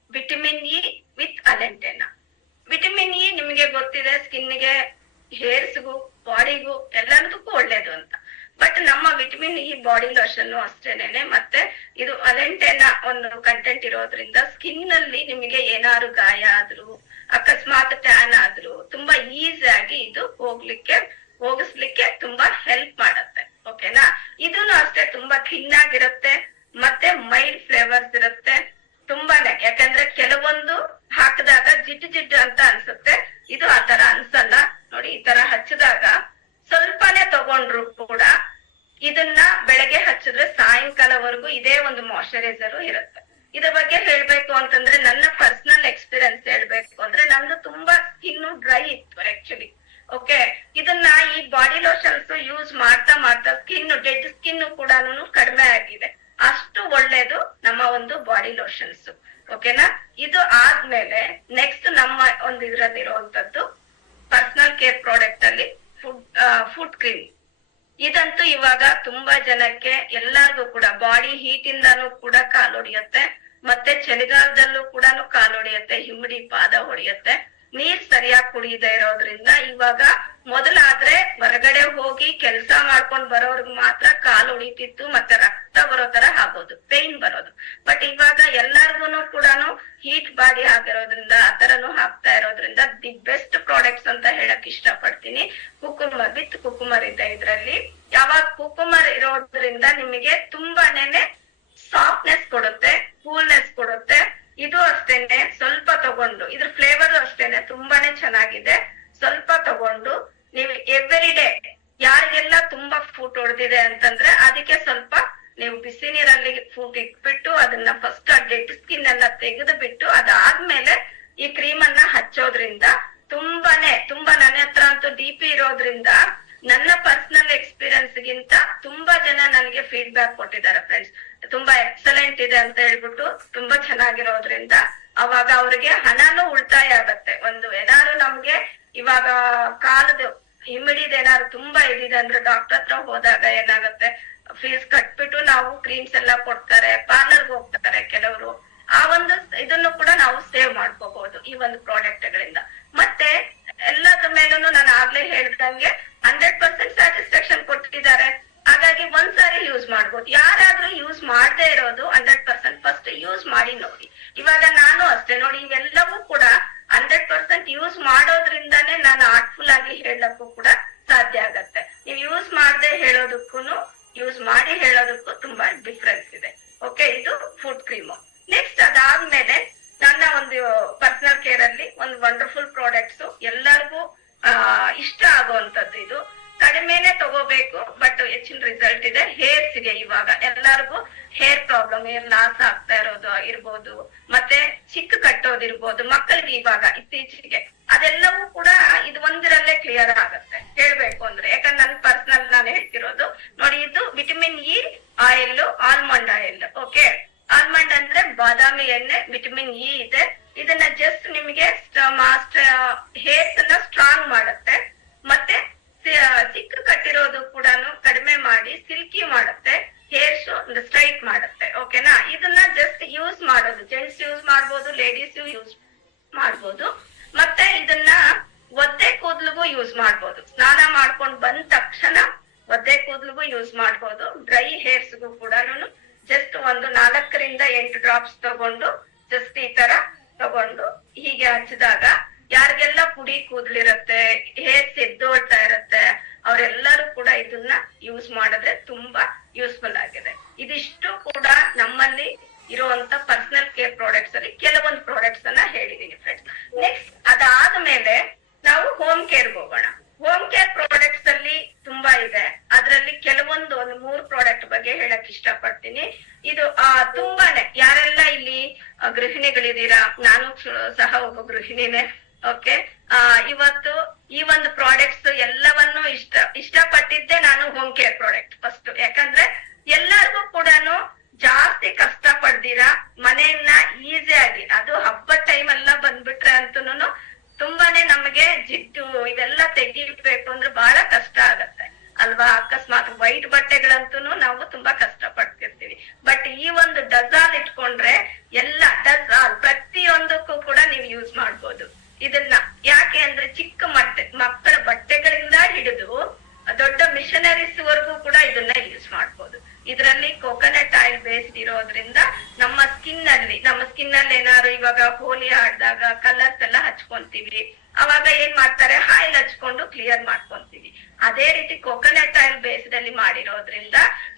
vitamin E with ಅಲೆಂಟೆನಾ. ವಿಟಮಿನ್ ಇ ನಿಮ್ಗೆ ಗೊತ್ತಿದೆ, ಸ್ಕಿನ್ಗೆ, ಹೇರ್ಸ್ಗೂ, ಬಾಡಿಗೂ ಎಲ್ಲದಕ್ಕೂ ಒಳ್ಳೇದು ಅಂತ. ಬಟ್ ನಮ್ಮ ವಿಟಮಿನ್ ಇ ಬಾಡಿ ಲೋಷನ್ ಅಷ್ಟೇನೆ. ಮತ್ತೆ ಇದು ಅಲೆಂಟೆನಾ ಒಂದು ಕಂಟೆಂಟ್ ಇರೋದ್ರಿಂದ ಸ್ಕಿನ್ ಅಲ್ಲಿ ನಿಮಗೆ ಏನಾದ್ರು ಗಾಯ ಆದ್ರೂ, ಅಕಸ್ಮಾತ್ ಟ್ಯಾನ್ ಆದ್ರೂ ತುಂಬಾ ಈಸಿಯಾಗಿ ಇದು ಹೋಗಿಸ್ಲಿಕ್ಕೆ ತುಂಬಾ ಹೆಲ್ಪ್ ಮಾಡತ್ತೆ. ಓಕೆನಾ, ಇದನ್ನು ಅಷ್ಟೇ ತುಂಬಾ ಥಿನ್ ಆಗಿರುತ್ತೆ, ಮತ್ತೆ ಮೈಲ್ಡ್ ಫ್ಲೇವರ್ಸ್ ಇರುತ್ತೆ ತುಂಬಾನೇ. ಯಾಕಂದ್ರೆ ಕೆಲವೊಂದು ಹಾಕ ಹಾಕಿದಾಗ ಜಿಡ್ಡು ಅಂತ ಅನ್ಸುತ್ತೆ. ಇದು ಆತರ ಅನ್ಸಲ್ಲ ನೋಡಿ. ಈ ತರ ಹಚ್ಚಿದಾಗ ಸ್ವಲ್ಪನೇ ತಗೊಂಡ್ರು ಕೂಡ ಇದನ್ನ ಬೆಳಗ್ಗೆ ಹಚ್ಚಿದ್ರೆ ಸಾಯಂಕಾಲವರೆಗೂ ಇದೇ ಒಂದು ಮಾಯಶ್ಚರೈಸರ್ ಇರುತ್ತೆ. ಇದ್ರ ಬಗ್ಗೆ ಹೇಳ್ಬೇಕು ಅಂತಂದ್ರೆ ನನ್ನ ಪರ್ಸನಲ್ ಎಕ್ಸ್ಪೀರಿಯನ್ಸ್ ಹೇಳ್ಬೇಕು ಅಂದ್ರೆ ನಂದು ತುಂಬಾ ಸ್ಕಿನ್ ಡ್ರೈ ಇತ್ತು ಆಕ್ಚುಲಿ. ಓಕೆ, ಇದನ್ನ ಈ ಬಾಡಿ ಲೋಷನ್ಸ್ ಯೂಸ್ ಮಾಡ್ತಾ ಸ್ಕಿನ್ ಡೆಡ್ ಸ್ಕಿನ್ ಕೂಡ ಕಡಿಮೆ ಆಗಿದೆ. ಅಷ್ಟು ಒಳ್ಳೇದು ನಮ್ಮ ಒಂದು ಬಾಡಿ ಲೋಷನ್ಸ್. ಓಕೆನಾ? ಇದು ಆದ್ಮೇಲೆ ನೆಕ್ಸ್ಟ್ ನಮ್ಮ ಒಂದು ಇದ್ರಲ್ಲಿರುವಂತದ್ದು ಪರ್ಸನಲ್ ಕೇರ್ ಪ್ರಾಡಕ್ಟ್ ಅಲ್ಲಿ ಫುಡ್ ಕ್ರೀಮ್. ಇದಂತೂ ಇವಾಗ ತುಂಬಾ ಜನಕ್ಕೆ ಎಲ್ಲಾರ್ಗು ಕೂಡ ಬಾಡಿ ಹೀಟ್ ಇಂದಾನು ಕೂಡ ಕಾಲೊಡಿಯುತ್ತೆ, ಮತ್ತೆ ಚಳಿಗಾಲದಲ್ಲೂ ಕೂಡ ಕಾಲೊಡಿಯುತ್ತೆ, ಹಿಮ್ಮಡಿ ಪಾದ ಹೊಡೆಯುತ್ತೆ. ನೀರ್ ಸರಿಯಾಗಿ ಕುಡಿಯದೇ ಇರೋದ್ರಿಂದ ಇವಾಗ ಮೊದಲಾದ್ರೆ ಹೊರಗಡೆ ಹೋಗಿ ಕೆಲ್ಸ ಮಾಡ್ಕೊಂಡ್ ಬರೋರ್ಗ್ ಮಾತ್ರ ಕಾಲು ಹೊಡಿತಿತ್ತು, ಮತ್ತೆ ರಕ್ತ ಬರೋ ತರ ಆಗೋದು, ಪೇನ್ ಬರೋದು. ಬಟ್ ಇವಾಗ ಎಲ್ಲಾರ್ಗು ಕೂಡ ಹೀಟ್ ಬಾಡಿ ಆಗಿರೋದ್ರಿಂದ ಆತರನು ಹಾಕ್ತಾ ಇರೋದ್ರಿಂದ ದಿ ಬೆಸ್ಟ್ ಪ್ರಾಡಕ್ಟ್ಸ್ ಅಂತ ಹೇಳಕ್ ಇಷ್ಟ ಪಡ್ತೀನಿ. ಕುಕುಮರ್ ವಿತ್ ಕುಕುಮರ್ ಇದೆ ಇದ್ರಲ್ಲಿ. ಯಾವಾಗ ಕುಕುಮರ್ ಇರೋದ್ರಿಂದ ನಿಮಗೆ ತುಂಬಾನೇ ಸಾಫ್ಟ್ನೆಸ್ ಕೊಡುತ್ತೆ, ಕೂಲ್ನೆಸ್ ಕೊಡುತ್ತೆ. ಇದು ಅಷ್ಟೇನೆ ಸ್ವಲ್ಪ ತಗೊಂಡು ಇದ್ರ ಫ್ಲೇವರ್ ಅಷ್ಟೇನೆ ತುಂಬಾನೇ ಚೆನ್ನಾಗಿದೆ. ಸ್ವಲ್ಪ ತಗೊಂಡು ನೀವು ಎವ್ರಿ ಡೇ ಯಾರಿಗೆಲ್ಲ ತುಂಬಾ ಫುಟ್ ಹೊಡೆದಿದೆ ಅಂತಂದ್ರೆ ಅದಕ್ಕೆ ಸ್ವಲ್ಪ ನೀವು ಬಿಸಿ ನೀರಲ್ಲಿ ಫುಟ್ ಇಟ್ಬಿಟ್ಟು ಅದನ್ನ ಫಸ್ಟ್ ಡೆಡ್ ಸ್ಕಿನ್ ಎಲ್ಲ ತೆಗೆದು ಬಿಟ್ಟು ಅದಾದ್ಮೇಲೆ ಈ ಕ್ರೀಮ್ ಅನ್ನ ಹಚ್ಚೋದ್ರಿಂದ ತುಂಬಾ ನನ್ನ ಹತ್ರ ಅಂತೂ DP ಇರೋದ್ರಿಂದ ನನ್ನ ಪರ್ಸನಲ್ ಎಕ್ಸ್ಪೀರಿಯನ್ಸ್ ಗಿಂತ ತುಂಬಾ ಜನ ನನಗೆ ಫೀಡ್ಬ್ಯಾಕ್ ಕೊಟ್ಟಿದ್ದಾರೆ ಫ್ರೆಂಡ್ಸ್. ತುಂಬಾ ಎಕ್ಸಲೆಂಟ್ ಇದೆ ಅಂತ ಹೇಳ್ಬಿಟ್ಟು, ತುಂಬಾ ಚೆನ್ನಾಗಿರೋದ್ರಿಂದ ಅವಾಗ ಅವ್ರಿಗೆ ಹಣನೂ ಉಳಿತಾಯ ಆಗತ್ತೆ. ಒಂದು ಏನಾದ್ರು ನಮ್ಗೆ ಇವಾಗ ಕಾಲದ ಇಮಿಡಿಯೇಟ್ ಏನಾದ್ರು ತುಂಬಾ ಇದಿದೆ ಅಂದ್ರೆ ಡಾಕ್ಟರ್ ಹತ್ರ ಹೋದಾಗ ಏನಾಗುತ್ತೆ, ಫೀಸ್ ಕಟ್ಬಿಟ್ಟು ನಾವು ಕ್ರೀಮ್ಸ್ ಎಲ್ಲ ಕೊಡ್ತಾರೆ, ಪಾರ್ಲರ್ಗೆ ಹೋಗ್ತಾರೆ ಕೆಲವರು. ಆ ಒಂದು ಇದನ್ನು ಕೂಡ ನಾವು ಸೇವ್ ಮಾಡ್ಕೋಬಹುದು ಈ ಒಂದು ಪ್ರಾಡಕ್ಟ್ ಗಳಿಂದ. ಮತ್ತೆ ಎಲ್ಲದ ಮೇಲೂ ನಾನು ಆಗ್ಲೇ ಹೇಳ್ದಂಗೆ 100% ಸ್ಯಾಟಿಸ್ಫ್ಯಾಕ್ಷನ್ ಕೊಟ್ಟಿದ್ದಾರೆ. ಹಾಗಾಗಿ ಒಂದ್ಸಾರಿ ಯೂಸ್ ಮಾಡ್ಬೋದು. ಯಾರಾದ್ರೂ ಯೂಸ್ ಮಾಡದೇ ಇರೋದು 100% ಫಸ್ಟ್ ಯೂಸ್ ಮಾಡಿ ನೋಡಿ. ಇವಾಗ ನಾನು ಅಷ್ಟೇ ನೋಡಿ, ಇವೆಲ್ಲವೂ ಕೂಡ 100% ಯೂಸ್ ಮಾಡೋದ್ರಿಂದಾನೇ ನಾನು ಆರ್ಟ್ಫುಲ್ ಆಗಿ ಹೇಳಕ್ಕೂ ಕೂಡ ಸಾಧ್ಯ ಆಗತ್ತೆ. ನೀವು ಯೂಸ್ ಮಾಡದೆ ಹೇಳೋದಕ್ಕೂ ಯೂಸ್ ಮಾಡಿ ಹೇಳೋದಕ್ಕೂ ತುಂಬಾ ಡಿಫ್ರೆನ್ಸ್ ಇದೆ. ಓಕೆ, ಇದು ಫುಡ್ ಕ್ರೀಮ್. ನೆಕ್ಸ್ಟ್ ಅದಾದ್ಮೇಲೆ ನನ್ನ ಒಂದು ಪರ್ಸನಲ್ ಕೇರ್ ಅಲ್ಲಿ ಒಂದು ವಂಡರ್ಫುಲ್ ಪ್ರಾಡಕ್ಟ್ಸ್ ಎಲ್ಲರಿಗೂ ಇಷ್ಟ ಆಗುವಂತದ್ದು. ಇದು ಕಡಿಮೆನೆ ತಗೋಬೇಕು, ಬಟ್ ಹೆಚ್ಚಿನ ರಿಸಲ್ಟ್ ಇದೆ. ಹೇರ್ಸ್ ಗೆ ಇವಾಗ ಎಲ್ಲರಿಗೂ ಹೇರ್ ಪ್ರಾಬ್ಲಮ್, ಹೇರ್ ಲಾಸ್ ಆಗ್ತಾ ಇರೋದು ಇರ್ಬೋದು, ಮತ್ತೆ ಚಿಕ್ಕ ಕಟ್ಟೋದಿರ್ಬೋದು ಮಕ್ಕಳಿಗೆ ಇವಾಗ ಇತ್ತೀಚೆಗೆ, ಅದೆಲ್ಲವೂ ಕೂಡ ಇದು ಒಂದಿರಲ್ಲೇ ಕ್ಲಿಯರ್ ಆಗತ್ತೆ ಹೇಳ್ಬೇಕು ಅಂದ್ರೆ. ಯಾಕಂದ್ರೆ ನನ್ ಪರ್ಸನಲ್ ನಾನು ಹೇಳ್ತಿರೋದು ನೋಡಿ, ಇದು vitamin E oil, almond oil. Okay, almond ಅಂದ್ರೆ ಬಾದಾಮಿ ಎಣ್ಣೆ, ವಿಟಮಿನ್ ಇ ಇದೆ. ಇದನ್ನ ಜಸ್ಟ್ ನಿಮಗೆ ಹೇರ್ಸ್ ಅನ್ನ ಸ್ಟ್ರಾಂಗ್ ಮಾಡುತ್ತೆ, ಮತ್ತೆ ಚಿಕ್ಕ ಕಟ್ಟಿರೋದು ಕೂಡ ಕಡಿಮೆ ಮಾಡಿ ಸಿಲ್ಕಿ ಮಾಡುತ್ತೆ, ಹೇರ್ಸ್ ಸ್ಟ್ರೈಟ್ ಮಾಡುತ್ತೆ. ಓಕೆನಾ? ಇದನ್ನ ಜಸ್ಟ್ ಯೂಸ್ ಮಾಡೋದು, ಜೆಂಟ್ಸ್ ಯೂಸ್ ಮಾಡ್ಬೋದು, ಲೇಡೀಸ್ ಯೂಸ್ ಮಾಡ್ಬೋದು. ಮತ್ತೆ ಇದನ್ನ ಒದ್ದೆ ಕೂದ್ಲಿಗೂ ಯೂಸ್ ಮಾಡ್ಬೋದು. ಸ್ನಾನ ಮಾಡ್ಕೊಂಡ್ ಬಂದ ತಕ್ಷಣ ಒದ್ದೆ ಕೂದ್ಲಿಗೂ ಯೂಸ್ ಮಾಡ್ಬೋದು. ಡ್ರೈ ಹೇರ್ಸ್ಗೂ ಕೂಡ ಜಸ್ಟ್ ಒಂದು 4 ರಿಂದ 8 ಡ್ರಾಪ್ಸ್ ತಗೊಂಡು ಜಸ್ಟ್ ಈ ತರ ತಗೊಂಡು ಹೀಗೆ ಹಚ್ಚಿದಾಗ ಯಾರಿಗೆಲ್ಲ ಪುಡಿ ಕೂದ್ಲಿರತ್ತೆ, ಹೇರ್ಸ್ ಎದ್ದೋಳ್ತಾ ಇರತ್ತೆ, ಅವರೆಲ್ಲರೂ ಕೂಡ ಇದನ್ನ ಯೂಸ್ ಮಾಡಿದ್ರೆ ತುಂಬಾ ಯೂಸ್ಫುಲ್ ಆಗಿದೆ. ಇದಿಷ್ಟು ಕೂಡ ನಮ್ಮಲ್ಲಿ ಇರುವಂತ ಪರ್ಸನಲ್ ಕೇರ್ ಪ್ರಾಡಕ್ಟ್ಸ್ ಅಲ್ಲಿ ಕೆಲವೊಂದು ಪ್ರಾಡಕ್ಟ್ಸ್ ಅನ್ನ ಹೇಳಿದೀನಿ ಫ್ರೆಂಡ್ಸ್. ನೆಕ್ಸ್ಟ್ ಅದಾದ್ಮೇಲೆ ನಾವು ಹೋಮ್ ಕೇರ್ ಹೋಗೋಣ. ಹೋಮ್ ಕೇರ್ ಪ್ರಾಡಕ್ಟ್ಸ್ ಅಲ್ಲಿ ತುಂಬಾ ಇದೆ. ಅದರಲ್ಲಿ ಕೆಲವೊಂದು ಒಂದು 3 ಪ್ರಾಡಕ್ಟ್ ಬಗ್ಗೆ ಹೇಳಕ್ ಇಷ್ಟ ಪಡ್ತೀನಿ. ಇದು ತುಂಬಾನೇ ಯಾರೆಲ್ಲ ಇಲ್ಲಿ ಗೃಹಿಣಿಗಳಿದ್ದೀರಾ, ನಾನು ಸಹ ಒಬ್ಬ ಗೃಹಿಣಿನೇ. ಓಕೆ, ಇವತ್ತು ಈ ಒಂದು ಪ್ರಾಡಕ್ಟ್ಸ್ ಎಲ್ಲವನ್ನು ಇಷ್ಟಪಟ್ಟಿದ್ದೆ ನಾನು ಹೋಮ್ ಕೇರ್ ಪ್ರಾಡಕ್ಟ್ ಫಸ್ಟ್. ಯಾಕಂದ್ರೆ ಎಲ್ಲರಿಗೂ ಕೂಡ ಜಾಸ್ತಿ ಕಷ್ಟ ಪಡ್ದಿರಾ ಮನೆಯನ್ನ ಈಸಿಯಾಗಿ, ಅದು ಹಬ್ಬದ ಟೈಮ್ ಎಲ್ಲ ಬಂದ್ಬಿಟ್ರೆ ಅಂತನೂ ತುಂಬಾನೇ ನಮಗೆ ಜಿಡ್ಡು ಇವೆಲ್ಲ ತೆಗಿಬೇಕು ಅಂದ್ರೆ ಬಹಳ ಕಷ್ಟ ಆಗತ್ತೆ ಅಲ್ವಾ. ಅಕಸ್ಮಾತ್ ವೈಟ್ ಬಟ್ಟೆಗಳಂತೂ ನಾವು ತುಂಬಾ ಕಷ್ಟ ಪಡ್ತಿರ್ತೀವಿ. ಬಟ್ ಈ ಒಂದು ಡಜಾಲ್ ಇಟ್ಕೊಂಡ್ರೆ ಎಲ್ಲ ಡಜಾಲ್ ಪ್ರತಿಯೊಂದಕ್ಕೂ ಕೂಡ ನೀವು ಯೂಸ್ ಮಾಡ್ಬೋದು ಇದನ್ನ. ಯಾಕೆ ಅಂದ್ರೆ ಚಿಕ್ಕ ಮಕ್ಕಳ ಬಟ್ಟೆಗಳಿಂದ ಹಿಡಿದು ದೊಡ್ಡ ಮಿಷನರೀಸ್ ವರೆಗೂ ಕೂಡ ಇದನ್ನ ಯೂಸ್ ಮಾಡ್ಬೋದು. ಇದರಲ್ಲಿ ಕೋಕೋನಟ್ ಆಯಿಲ್ ಬೇಸ್ಡ್ ಇರೋದ್ರಿಂದ ನಮ್ಮ ಸ್ಕಿನ್ ಅಲ್ಲಿ ಏನಾದ್ರು ಇವಾಗ ಹೋಲಿ ಆಡಿದಾಗ ಕಲರ್ಸ್ ಎಲ್ಲ ಹಚ್ಕೊಂತೀವಿ, ಅವಾಗ ಏನ್ ಮಾಡ್ತಾರೆ, ಆಯಿಲ್ ಹಚ್ಕೊಂಡು ಕ್ಲಿಯರ್ ಮಾಡ್ಕೊಂತೀವಿ. ಅದೇ ರೀತಿ ಕೋಕೋನಟ್ ಆಯಿಲ್ ಬೇಸ್ಡ್ ಅಲ್ಲಿ ಮಾಡಿರೋದ್ರಿಂದ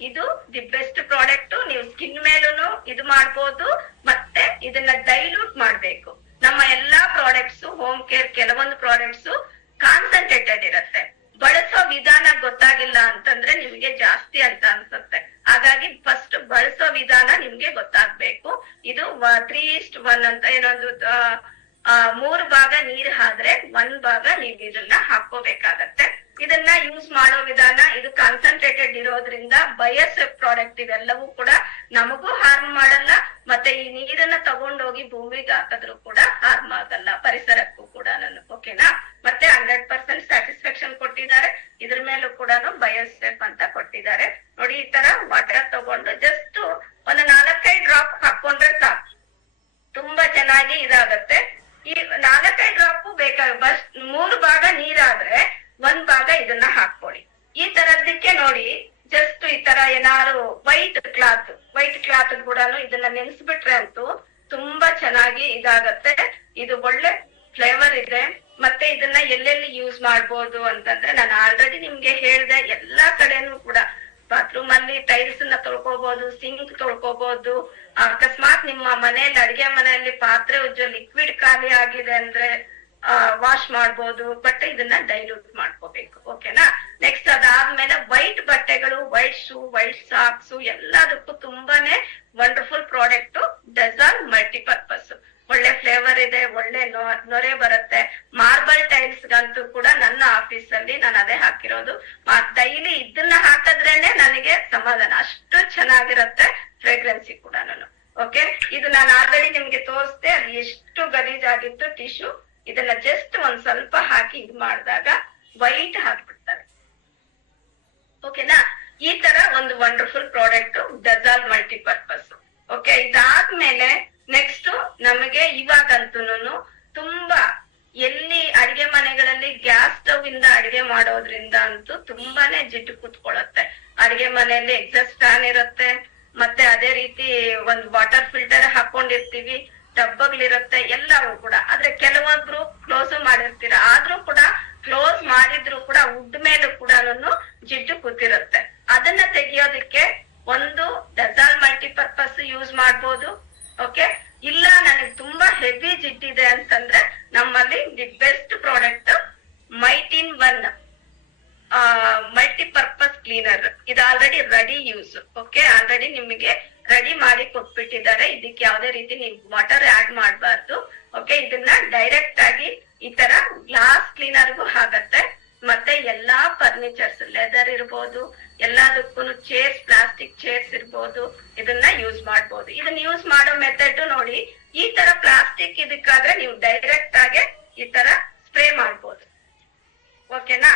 ಇದು ದಿ ಬೆಸ್ಟ್ ಪ್ರಾಡಕ್ಟ್. ನೀವು ಸ್ಕಿನ್ ಮೇಲೂ ಇದು ಮಾಡ್ಬೋದು, ಮತ್ತೆ ಇದನ್ನ ಡೈಲ್ಯೂಟ್ ಮಾಡ್ಬೇಕು. ನಮ್ಮ ಎಲ್ಲಾ ಪ್ರಾಡಕ್ಟ್ಸ್ ಹೋಮ್ ಕೇರ್ ಕೆಲವೊಂದು ಪ್ರಾಡಕ್ಟ್ಸ್ ಕಾನ್ಸಂಟ್ರೇಟೆಡ್ ಇರುತ್ತೆ. ಬಳಸೋ ವಿಧಾನ ಗೊತ್ತಾಗಿಲ್ಲ ಅಂತಂದ್ರೆ ನಿಮ್ಗೆ ಜಾಸ್ತಿ ಅಂತ ಅನ್ಸುತ್ತೆ. ಹಾಗಾಗಿ ಫಸ್ಟ್ ಬಳಸೋ ವಿಧಾನ ನಿಮ್ಗೆ ಗೊತ್ತಾಗ್ಬೇಕು. ಇದು 3:1 ಅಂತ ಏನೊಂದು 3 ಭಾಗ ನೀರ್ ಹಾದ್ರೆ 1 ಭಾಗ ನೀವ್ ಇದನ್ನ ಹಾಕೋಬೇಕಾಗತ್ತೆ. ಇದನ್ನ ಯೂಸ್ ಮಾಡೋ ವಿಧಾನ, ಇದು ಕಾನ್ಸಂಟ್ರೇಟೆಡ್ ಇರೋದ್ರಿಂದ ಬಯಸ್ ಪ್ರಾಡಕ್ಟ್ ಇವೆಲ್ಲವೂ ಕೂಡ ನಮಗೂ ಹಾರ್ಮ್ ಮಾಡಲ್ಲ, ಮತ್ತೆ ಈ ನೀರನ್ನ ತಗೊಂಡೋಗಿ ಭೂಮಿಗೆ ಹಾಕಿದ್ರು ಕೂಡ ಹಾರ್ಮ್ ಆಗಲ್ಲ, ಪರಿಸರಕ್ಕೂ ಕೂಡ. ಓಕೆನಾ? ಮತ್ತೆ 100% ಸ್ಯಾಟಿಸ್ಫ್ಯಾಕ್ಷನ್ ಕೊಟ್ಟಿದ್ದಾರೆ. ಇದ್ರ ಮೇಲೂ ಕೂಡ ಬಯೋಸೇಫ್ ಅಂತ ಕೊಟ್ಟಿದ್ದಾರೆ. ನೋಡಿ, ಈ ತರ ವಾಟರ್ ತಗೊಂಡು ಜಸ್ಟ್ ಒಂದು 4-5 ಡ್ರಾಪ್ ಹಾಕೊಂಡ್ರೆ ಸಾಕು, ತುಂಬಾ ಚೆನ್ನಾಗಿ ಇದಾಗತ್ತೆ. ಈ 4-5 ಡ್ರಾಪ್ ಬಸ್ 3 ಭಾಗ ನೀರಾದ್ರೆ 1 ಭಾಗ ಇದನ್ನ ಹಾಕೊಳ್ಳಿ. ಈ ತರದಕ್ಕೆ ನೋಡಿ, ಜಸ್ಟ್ ಈ ತರ ಏನಾರು ವೈಟ್ ಕ್ಲಾತ್ ಕೂಡ ಇದನ್ನ ನೆನ್ಸ್ಬಿಟ್ರೆ ಅಂತೂ ತುಂಬಾ ಚೆನ್ನಾಗಿ ಇದಾಗತ್ತೆ. ಇದು ಒಳ್ಳೆ ಫ್ಲೇವರ್ ಇದೆ. ಮತ್ತೆ ಇದನ್ನ ಎಲ್ಲೆಲ್ಲಿ ಯೂಸ್ ಮಾಡ್ಬೋದು ಅಂತಂದ್ರೆ, ನಾನು ಆಲ್ರೆಡಿ ನಿಮ್ಗೆ ಹೇಳ್ದೆ, ಎಲ್ಲಾ ಕಡೆನೂ ಕೂಡ ಬಾತ್ರೂಮ್ ಅಲ್ಲಿ ಟೈಲ್ಸ್ ನ ತೊಳ್ಕೊಬಹುದು, ಸಿಂಕ್ ತೊಳ್ಕೊಬಹುದು. ಅಕಸ್ಮಾತ್ ನಿಮ್ಮ ಮನೆಯಲ್ಲಿ ಅಡಿಗೆ ಮನೆಯಲ್ಲಿ ಪಾತ್ರೆ ಉಜ್ಜೋ ಲಿಕ್ವಿಡ್ ಖಾಲಿ ಆಗಿದೆ ಅಂದ್ರೆ ವಾಶ್ ಮಾಡ್ಬೋದು. ಬಟ್ ಇದನ್ನ ಡೈಲ್ಯೂಟ್ ಮಾಡ್ಕೋಬೇಕು. ಓಕೆನಾ? ನೆಕ್ಸ್ಟ್ ಅದಾದ್ಮೇಲೆ ವೈಟ್ ಬಟ್ಟೆಗಳು, ವೈಟ್ ಶೂ, ವೈಟ್ ಸಾಕ್ಸ್ ಎಲ್ಲದಕ್ಕೂ ತುಂಬಾನೇ ವಂಡರ್ಫುಲ್ ಪ್ರಾಡಕ್ಟ್ ಡೆಜಾಲ್ ಮಲ್ಟಿಪರ್ಪಸ್. ಒಳ್ಳೆ ಫ್ಲೇವರ್ ಇದೆ, ಒಳ್ಳೆ ನೊರೆ ಬರುತ್ತೆ. ಮಾರ್ಬಲ್ ಟೈಲ್ಸ್ ಗಂತೂ ಕೂಡ ನನ್ನ ಆಫೀಸ್ ಅಲ್ಲಿ ನಾನು ಅದೇ ಹಾಕಿರೋದು. ಡೈಲಿ ಇದನ್ನ ಹಾಕಿದ್ರೇನೆ ನನಗೆ ಸಮಾಧಾನ, ಅಷ್ಟು ಚೆನ್ನಾಗಿರುತ್ತೆ ಫ್ರೇಗ್ರೆನ್ಸಿ ಕೂಡ. ಓಕೆ, ಇದು ನಾನು ಆಲ್ರೆಡಿ ನಿಮ್ಗೆ ತೋರಿಸ್ದೆ, ಅದು ಎಷ್ಟು ಗಲೀಜಾಗಿತ್ತು ಟಿಶ್ಯೂ. ಇದನ್ನ ಜಸ್ಟ್ ಒಂದ್ ಸ್ವಲ್ಪ ಹಾಕಿ ಇದು ಮಾಡಿದಾಗ ವೈಟ್ ಹಾಕ್ಬಿಡ್ತಾರೆ. ಓಕೆನಾ? ಈ ತರ ಒಂದು ವಂಡರ್ಫುಲ್ ಪ್ರಾಡಕ್ಟ್ ಡೆಜಾಲ್ ಮಲ್ಟಿಪರ್ಪಸ್. ಓಕೆ, ಇದಾದ್ಮೇಲೆ ನೆಕ್ಸ್ಟ್ ನಮಗೆ ಇವಾಗಂತೂ ತುಂಬಾ ಎಲ್ಲಿ ಅಡಿಗೆ ಮನೆಗಳಲ್ಲಿ ಗ್ಯಾಸ್ ಸ್ಟವ್ ಇಂದ ಅಡಿಗೆ ಮಾಡೋದ್ರಿಂದ ಅಂತೂ ತುಂಬಾನೇ ಜಿಡ್ಡು ಕೂತ್ಕೊಳ್ಳುತ್ತೆ. ಅಡಿಗೆ ಮನೆಯಲ್ಲಿ ಎಕ್ಸಾಸ್ಟ್ ಫ್ಯಾನ್ ಇರುತ್ತೆ, ಮತ್ತೆ ಅದೇ ರೀತಿ ಒಂದು ವಾಟರ್ ಫಿಲ್ಟರ್ ಹಾಕೊಂಡಿರ್ತೀವಿ, ಡಬ್ಬಗಳಿರುತ್ತೆ ಎಲ್ಲವೂ ಕೂಡ. ಆದ್ರೆ ಕೆಲವೊಬ್ರು ಕ್ಲೋಸ್ ಮಾಡಿರ್ತೀರ, ಆದ್ರೂ ಕೂಡ ಕ್ಲೋಸ್ ಮಾಡಿದ್ರು ಕೂಡ ವುಡ್ ಮೇಲೂ ಕೂಡ ಜಿಡ್ಡು ಕೂತಿರುತ್ತೆ. ಅದನ್ನ ತೆಗಿಯೋದಕ್ಕೆ ಒಂದು ಡೆಜಾಲ್ ಮಲ್ಟಿಪರ್ಪಸ್ ಯೂಸ್ ಮಾಡ್ಬೋದು. ಓಕೆ, ಇಲ್ಲ ನನಗೆ ತುಂಬಾ ಹೆವಿ ಜಿಡ್ಡಿದೆ ಅಂತಂದ್ರೆ ನಮ್ಮಲ್ಲಿ ದಿ ಬೆಸ್ಟ್ ಪ್ರಾಡಕ್ಟ್ ಮೈಟಿನ್ 1 ಮಲ್ಟಿಪರ್ಪಸ್ ಕ್ಲೀನರ್. ಇದು already ready use. Okay, already ನಿಮಗೆ ರೆಡಿ ಮಾಡಿ ಕೊಟ್ಬಿಟ್ಟಿದ್ದಾರೆ. ಇದಕ್ಕೆ ಯಾವುದೇ ರೀತಿ ನೀವು ವಾಟರ್ ಆಡ್ ಮಾಡಬಾರ್ದು. ಓಕೆ, ಇದನ್ನ ಡೈರೆಕ್ಟ್ ಆಗಿ ಈ ತರ ಗ್ಲಾಸ್ ಕ್ಲೀನರ್ಗೂ ಆಗತ್ತೆ. ಮತ್ತೆ ಎಲ್ಲಾ ಫರ್ನಿಚರ್ಸ್, ಲೆದರ್ ಇರ್ಬೋದು, ಎಲ್ಲದಕ್ಕೂ ಚೇರ್ಸ್, ಪ್ಲಾಸ್ಟಿಕ್ ಚೇರ್ಸ್ ಇರ್ಬೋದು, ಇದನ್ನ ಯೂಸ್ ಮಾಡ್ಬೋದು. ಇದನ್ನ ಯೂಸ್ ಮಾಡೋ ಮೆಥಡ್ ನೋಡಿ, ಈ ತರ ಪ್ಲಾಸ್ಟಿಕ್ ಇದಕ್ಕಾದ್ರೆ ನೀವು ಡೈರೆಕ್ಟ್ ಆಗಿ ಈ ತರ ಸ್ಪ್ರೇ ಮಾಡ್ಬೋದು. ಓಕೆನಾ?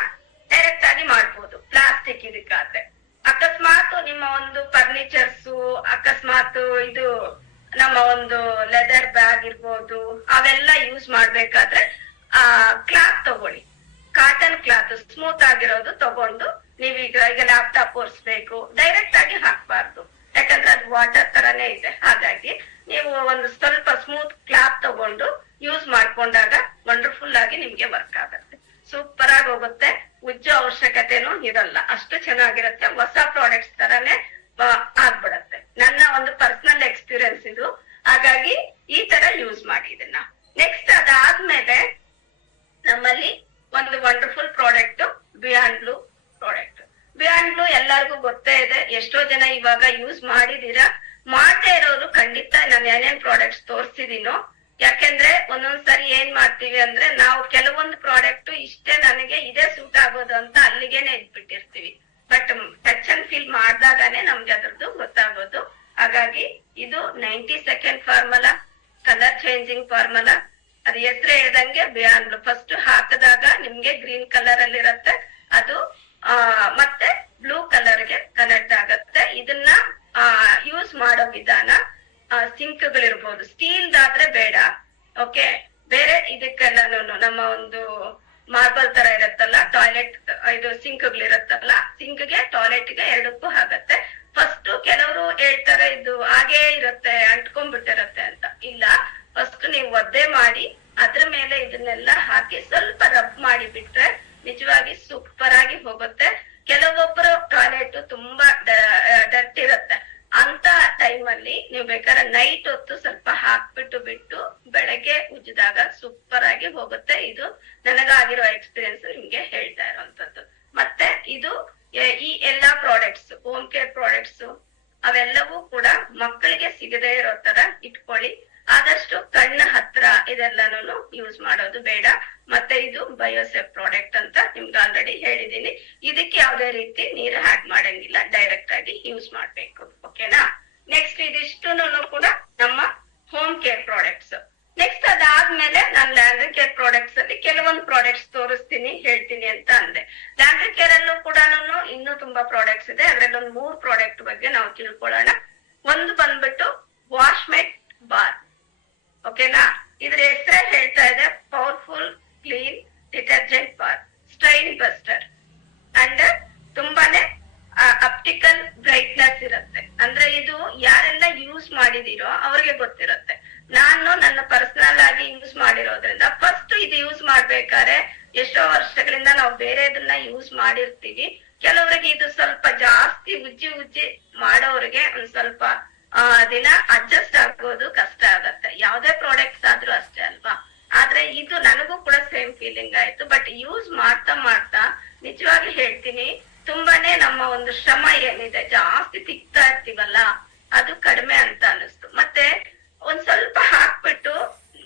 ಡೈರೆಕ್ಟ್ ಆಗಿ ಮಾಡ್ಬೋದು ಪ್ಲಾಸ್ಟಿಕ್ ಇದಕ್ಕಾದ್ರೆ. ಅಕಸ್ಮಾತ್ ನಿಮ್ಮ ಒಂದು ಫರ್ನಿಚರ್ಸ್, ಅಕಸ್ಮಾತ್ ಇದು ನಮ್ಮ ಒಂದು ಲೆದರ್ ಬ್ಯಾಗ್ ಇರ್ಬೋದು, ಅವೆಲ್ಲ ಯೂಸ್ ಮಾಡ್ಬೇಕಾದ್ರೆ ಕ್ಲಾತ್ ತಗೊಳ್ಳಿ, ಕಾಟನ್ ಕ್ಲಾತ್ ಸ್ಮೂತ್ ಆಗಿರೋದು ತಗೊಂಡು ನೀವೀಗ ಲ್ಯಾಪ್ಟಾಪ್ ಒರೆಸ್ಬೇಕು, ಡೈರೆಕ್ಟ್ ಆಗಿ ಹಾಕ್ಬಾರ್ದು, ಯಾಕಂದ್ರೆ ಅದು ವಾಟರ್ ತರನೇ ಇದೆ. ಹಾಗಾಗಿ ನೀವು ಒಂದು ಸ್ವಲ್ಪ ಸ್ಮೂತ್ ಕ್ಲಾತ್ ತಗೊಂಡು ಯೂಸ್ ಮಾಡ್ಕೊಂಡಾಗ ವಂಡರ್ಫುಲ್ ಆಗಿ ನಿಮ್ಗೆ ವರ್ಕ್ ಆಗುತ್ತೆ, ಸೂಪರ್ ಆಗಿ ಹೋಗುತ್ತೆ. ಉಜ್ಜೋ ಅವಶ್ಯಕತೆನೂ ಇರಲ್ಲ, ಅಷ್ಟು ಚೆನ್ನಾಗಿರುತ್ತೆ. ಹೊಸ ಪ್ರಾಡಕ್ಟ್ಸ್ ತರಾನೇ ಆಗ್ಬಿಡತ್ತೆ. ನನ್ನ ಒಂದು ಪರ್ಸನಲ್ ಎಕ್ಸ್ಪೀರಿಯನ್ಸ್ ಇದು. ಹಾಗಾಗಿ ಈ ತರ ಯೂಸ್ ಮಾಡಿ ಇದನ್ನ. ನೆಕ್ಸ್ಟ್ ಅದಾದ್ಮೇಲೆ ನಮ್ಮಲ್ಲಿ ಒಂದು wonderful product beyond blue product. Beyond blue ಎಲ್ಲರಿಗೂ ಗೊತ್ತೇ ಇದೆ, ಎಷ್ಟೋ ಜನ ಇವಾಗ ಯೂಸ್ ಮಾಡಿದೀರಾ. ಮಾಡದೇ ಇರೋರು ಖಂಡಿತ ನಾನು ಏನೇನ್ ಪ್ರಾಡಕ್ಟ್ಸ್ ತೋರ್ಸಿದೀನೋ, ಯಾಕೆಂದ್ರೆ ಒಂದೊಂದ್ಸರಿ ಏನ್ ಮಾಡ್ತೀವಿ ಅಂದ್ರೆ ನಾವು ಕೆಲವೊಂದು ಪ್ರಾಡಕ್ಟ್ ಇಷ್ಟೇ ನನಗೆ ಇದೇ ಸೂಟ್ ಆಗೋದು ಅಂತ ಅಲ್ಲಿಗೆನೆ ಇಟ್ಬಿಟ್ಟಿರ್ತೀವಿ. ಬಟ್ ಟಚ್ ಅಂಡ್ ಫೀಲ್ ಮಾಡ್ದಾಗಾನೆ ನಮ್ಗೆ ಅದ್ರದ್ದು ಗೊತ್ತಾಗೋದು. ಹಾಗಾಗಿ ಇದು 90 second formula, colour changing formula. ಅದು ಹೆಸರು ಹೇಳ್ದಂಗೆ ಬಿಯಾಂಡ್ ಬ್ಲೂ. ಫಸ್ಟ್ ಹಾಕಿದಾಗ ನಿಮ್ಗೆ ಗ್ರೀನ್ ಕಲರ್ ಅಲ್ಲಿ ಇರುತ್ತೆ, ಅದು ಮತ್ತೆ ಬ್ಲೂ ಕಲರ್ಗೆ ಕನೆಕ್ಟ್ ಆಗತ್ತೆ. ಇದನ್ನ ಯೂಸ್ ಮಾಡೋ ವಿಧಾನ, ಸಿಂಕ್ ಗಳಿರ್ಬೋದು, ಸ್ಟೀಲ್ ಆದ್ರೆ ಬೇಡ. ಓಕೆ, ಬೇರೆ ಇದಕ್ಕೆಲ್ಲ ನಮ್ಮ ಒಂದು ಮಾರ್ಬಲ್ ತರ ಇರತ್ತಲ್ಲ, ಟಾಯ್ಲೆಟ್ ಇದು ಸಿಂಕ್ ಗಳಿರತ್ತಲ್ಲ, ಸಿಂಕ್ ಗೆ ಟಾಯ್ಲೆಟ್ ಗೆ ಎರಡಕ್ಕೂ ಆಗತ್ತೆ. ಫಸ್ಟ್ ಕೆಲವರು ಹೇಳ್ತಾರೆ ಇದು ಹಾಗೇ ಇರುತ್ತೆ, ಅಂಟ್ಕೊಂಡ್ಬಿಟ್ಟಿರತ್ತೆ ಅಂತ. ಇಲ್ಲ, ಫಸ್ಟ್ ನೀವು ಒದ್ದೆ ಮಾಡಿ ಅದ್ರ ಮೇಲೆ ಇದನ್ನೆಲ್ಲ ಹಾಕಿ ಸ್ವಲ್ಪ ರಬ್ ಮಾಡಿ ಬಿಟ್ರೆ ನಿಜವಾಗಿ ಸೂಪರ್ ಆಗಿ ಹೋಗುತ್ತೆ. ಕೆಲವೊಬ್ಬರು ಟಾಯ್ಲೆಟ್ ತುಂಬಾ ಡರ್ಟ್ ಇರುತ್ತೆ, ಅಂತ ಟೈಮ್ ಅಲ್ಲಿ ನೀವು ಬೇಕಾದ್ರೆ ನೈಟ್ ಹೊತ್ತು ಸ್ವಲ್ಪ ಹಾಕ್ಬಿಟ್ಟು ಬೆಳಗ್ಗೆ ಉಜ್ಜಿದಾಗ ಸೂಪರ್ ಆಗಿ ಹೋಗುತ್ತೆ. ಇದು ನನಗಾಗಿರೋ ಎಕ್ಸ್ಪೀರಿಯನ್ಸ್ ನಿಮ್ಗೆ ಹೇಳ್ತಾ ಇರೋಂಥದ್ದು. ಮತ್ತೆ ಇದು ಈ ಎಲ್ಲಾ ಪ್ರಾಡಕ್ಟ್ಸ್, ಹೋಮ್ ಕೇರ್ ಪ್ರಾಡಕ್ಟ್ಸ್ ಅವೆಲ್ಲವೂ ಕೂಡ ಮಕ್ಕಳಿಗೆ ಸಿಗದೆ ಇರೋ ತರ ಇಟ್ಕೊಳ್ಳಿ. ಆದಷ್ಟು ಕಣ್ಣ ಹತ್ರ ಇದೆಲ್ಲಾನು ಯೂಸ್ ಮಾಡೋದು ಬೇಡ. ಮತ್ತೆ ಇದು ಬಯೋಸೇಫ್ ಪ್ರಾಡಕ್ಟ್ ಅಂತ ನಿಮ್ಗೆ ಆಲ್ರೆಡಿ ಹೇಳಿದೀನಿ. ಇದಕ್ಕೆ ಯಾವುದೇ ರೀತಿ ನೀರು ಹ್ಯಾಡ್ ಮಾಡಂಗಿಲ್ಲ, ಡೈರೆಕ್ಟ್ ಆಗಿ ಯೂಸ್ ಮಾಡ್ಬೇಕು. ಓಕೆನಾ? ನೆಕ್ಸ್ಟ್ ಇದಿಷ್ಟುನು ಕೂಡ ನಮ್ಮ ಹೋಮ್ ಕೇರ್ ಪ್ರಾಡಕ್ಟ್ಸ್. ನೆಕ್ಸ್ಟ್ ಅದಾದ್ಮೇಲೆ ನಾನು ಲ್ಯಾಂಡ್ರಿ ಕೇರ್ ಪ್ರಾಡಕ್ಟ್ಸ್ ಅಲ್ಲಿ ಕೆಲವೊಂದು ಪ್ರಾಡಕ್ಟ್ಸ್ ತೋರಿಸ್ತೀನಿ, ಹೇಳ್ತೀನಿ ಅಂತ ಅಂದೆ. ಲ್ಯಾಂಡ್ರಿ ಕೇರ್ ಅಲ್ಲೂ ಕೂಡ ಇನ್ನೂ ತುಂಬಾ ಪ್ರಾಡಕ್ಟ್ಸ್ ಇದೆ. ಅದ್ರಲ್ಲಿ ಒಂದು 3 ಪ್ರಾಡಕ್ಟ್ ಬಗ್ಗೆ ನಾವು ತಿಳ್ಕೊಳ್ಳೋಣ. ಒಂದು ಬಂದ್ಬಿಟ್ಟು ವಾಶ್ಮೆಟ್ ಬಾರ್. ಓಕೆನಾ? ಇದ್ರ ಹೆಸರೇ ಹೇಳ್ತಾ ಇದೆ, powerful clean detergent bar, stain buster and ತುಂಬಾನೇ ಅಪ್ಟಿಕಲ್ ಬ್ರೈಟ್ನೆಸ್ ಇರುತ್ತೆ. ಅಂದ್ರೆ ಇದು ಯಾರೆಲ್ಲ ಯೂಸ್ ಮಾಡಿದೀರೋ ಅವ್ರಿಗೆ ಗೊತ್ತಿರುತ್ತೆ. ನಾನು ನನ್ನ ಪರ್ಸನಲ್ ಆಗಿ ಯೂಸ್ ಮಾಡಿರೋದ್ರಿಂದ ಫಸ್ಟ್ ಇದು ಯೂಸ್ ಮಾಡ್ಬೇಕಾದ್ರೆ ಎಷ್ಟೋ ವರ್ಷಗಳಿಂದ ನಾವು ಬೇರೆದನ್ನ ಯೂಸ್ ಮಾಡಿರ್ತೀವಿ. ಕೆಲವರಿಗೆ ಇದು ಸ್ವಲ್ಪ ಜಾಸ್ತಿ ಉಜ್ಜಿ ಮಾಡೋರಿಗೆ ಒಂದ್ ಸ್ವಲ್ಪ ದಿನ ಅಡ್ಜಸ್ಟ್ ಆಗೋದು ಕಷ್ಟ ಆಗತ್ತೆ. ಯಾವ್ದೇ ಪ್ರಾಡಕ್ಟ್ಸ್ ಆದ್ರೂ ಅಷ್ಟೇ ಅಲ್ವಾ? ಆದ್ರೆ ಇದು ನನಗೂ ಕೂಡ ಸೇಮ್ ಫೀಲಿಂಗ್ ಆಯ್ತು. ಬಟ್ ಯೂಸ್ ಮಾಡ್ತಾ ನಿಜವಾಗ್ಲೂ ಹೇಳ್ತೀನಿ, ತುಂಬಾನೇ ನಮ್ಮ ಒಂದು ಶ್ರಮ ಏನಿದೆ ಜಾಸ್ತಿ ತಿಕ್ತಾ ಇರ್ತೀವಲ್ಲ ಅದು ಕಡಿಮೆ ಅಂತ ಅನಿಸ್ತು. ಮತ್ತೆ ಒಂದ್ ಸ್ವಲ್ಪ ಹಾಕ್ಬಿಟ್ಟು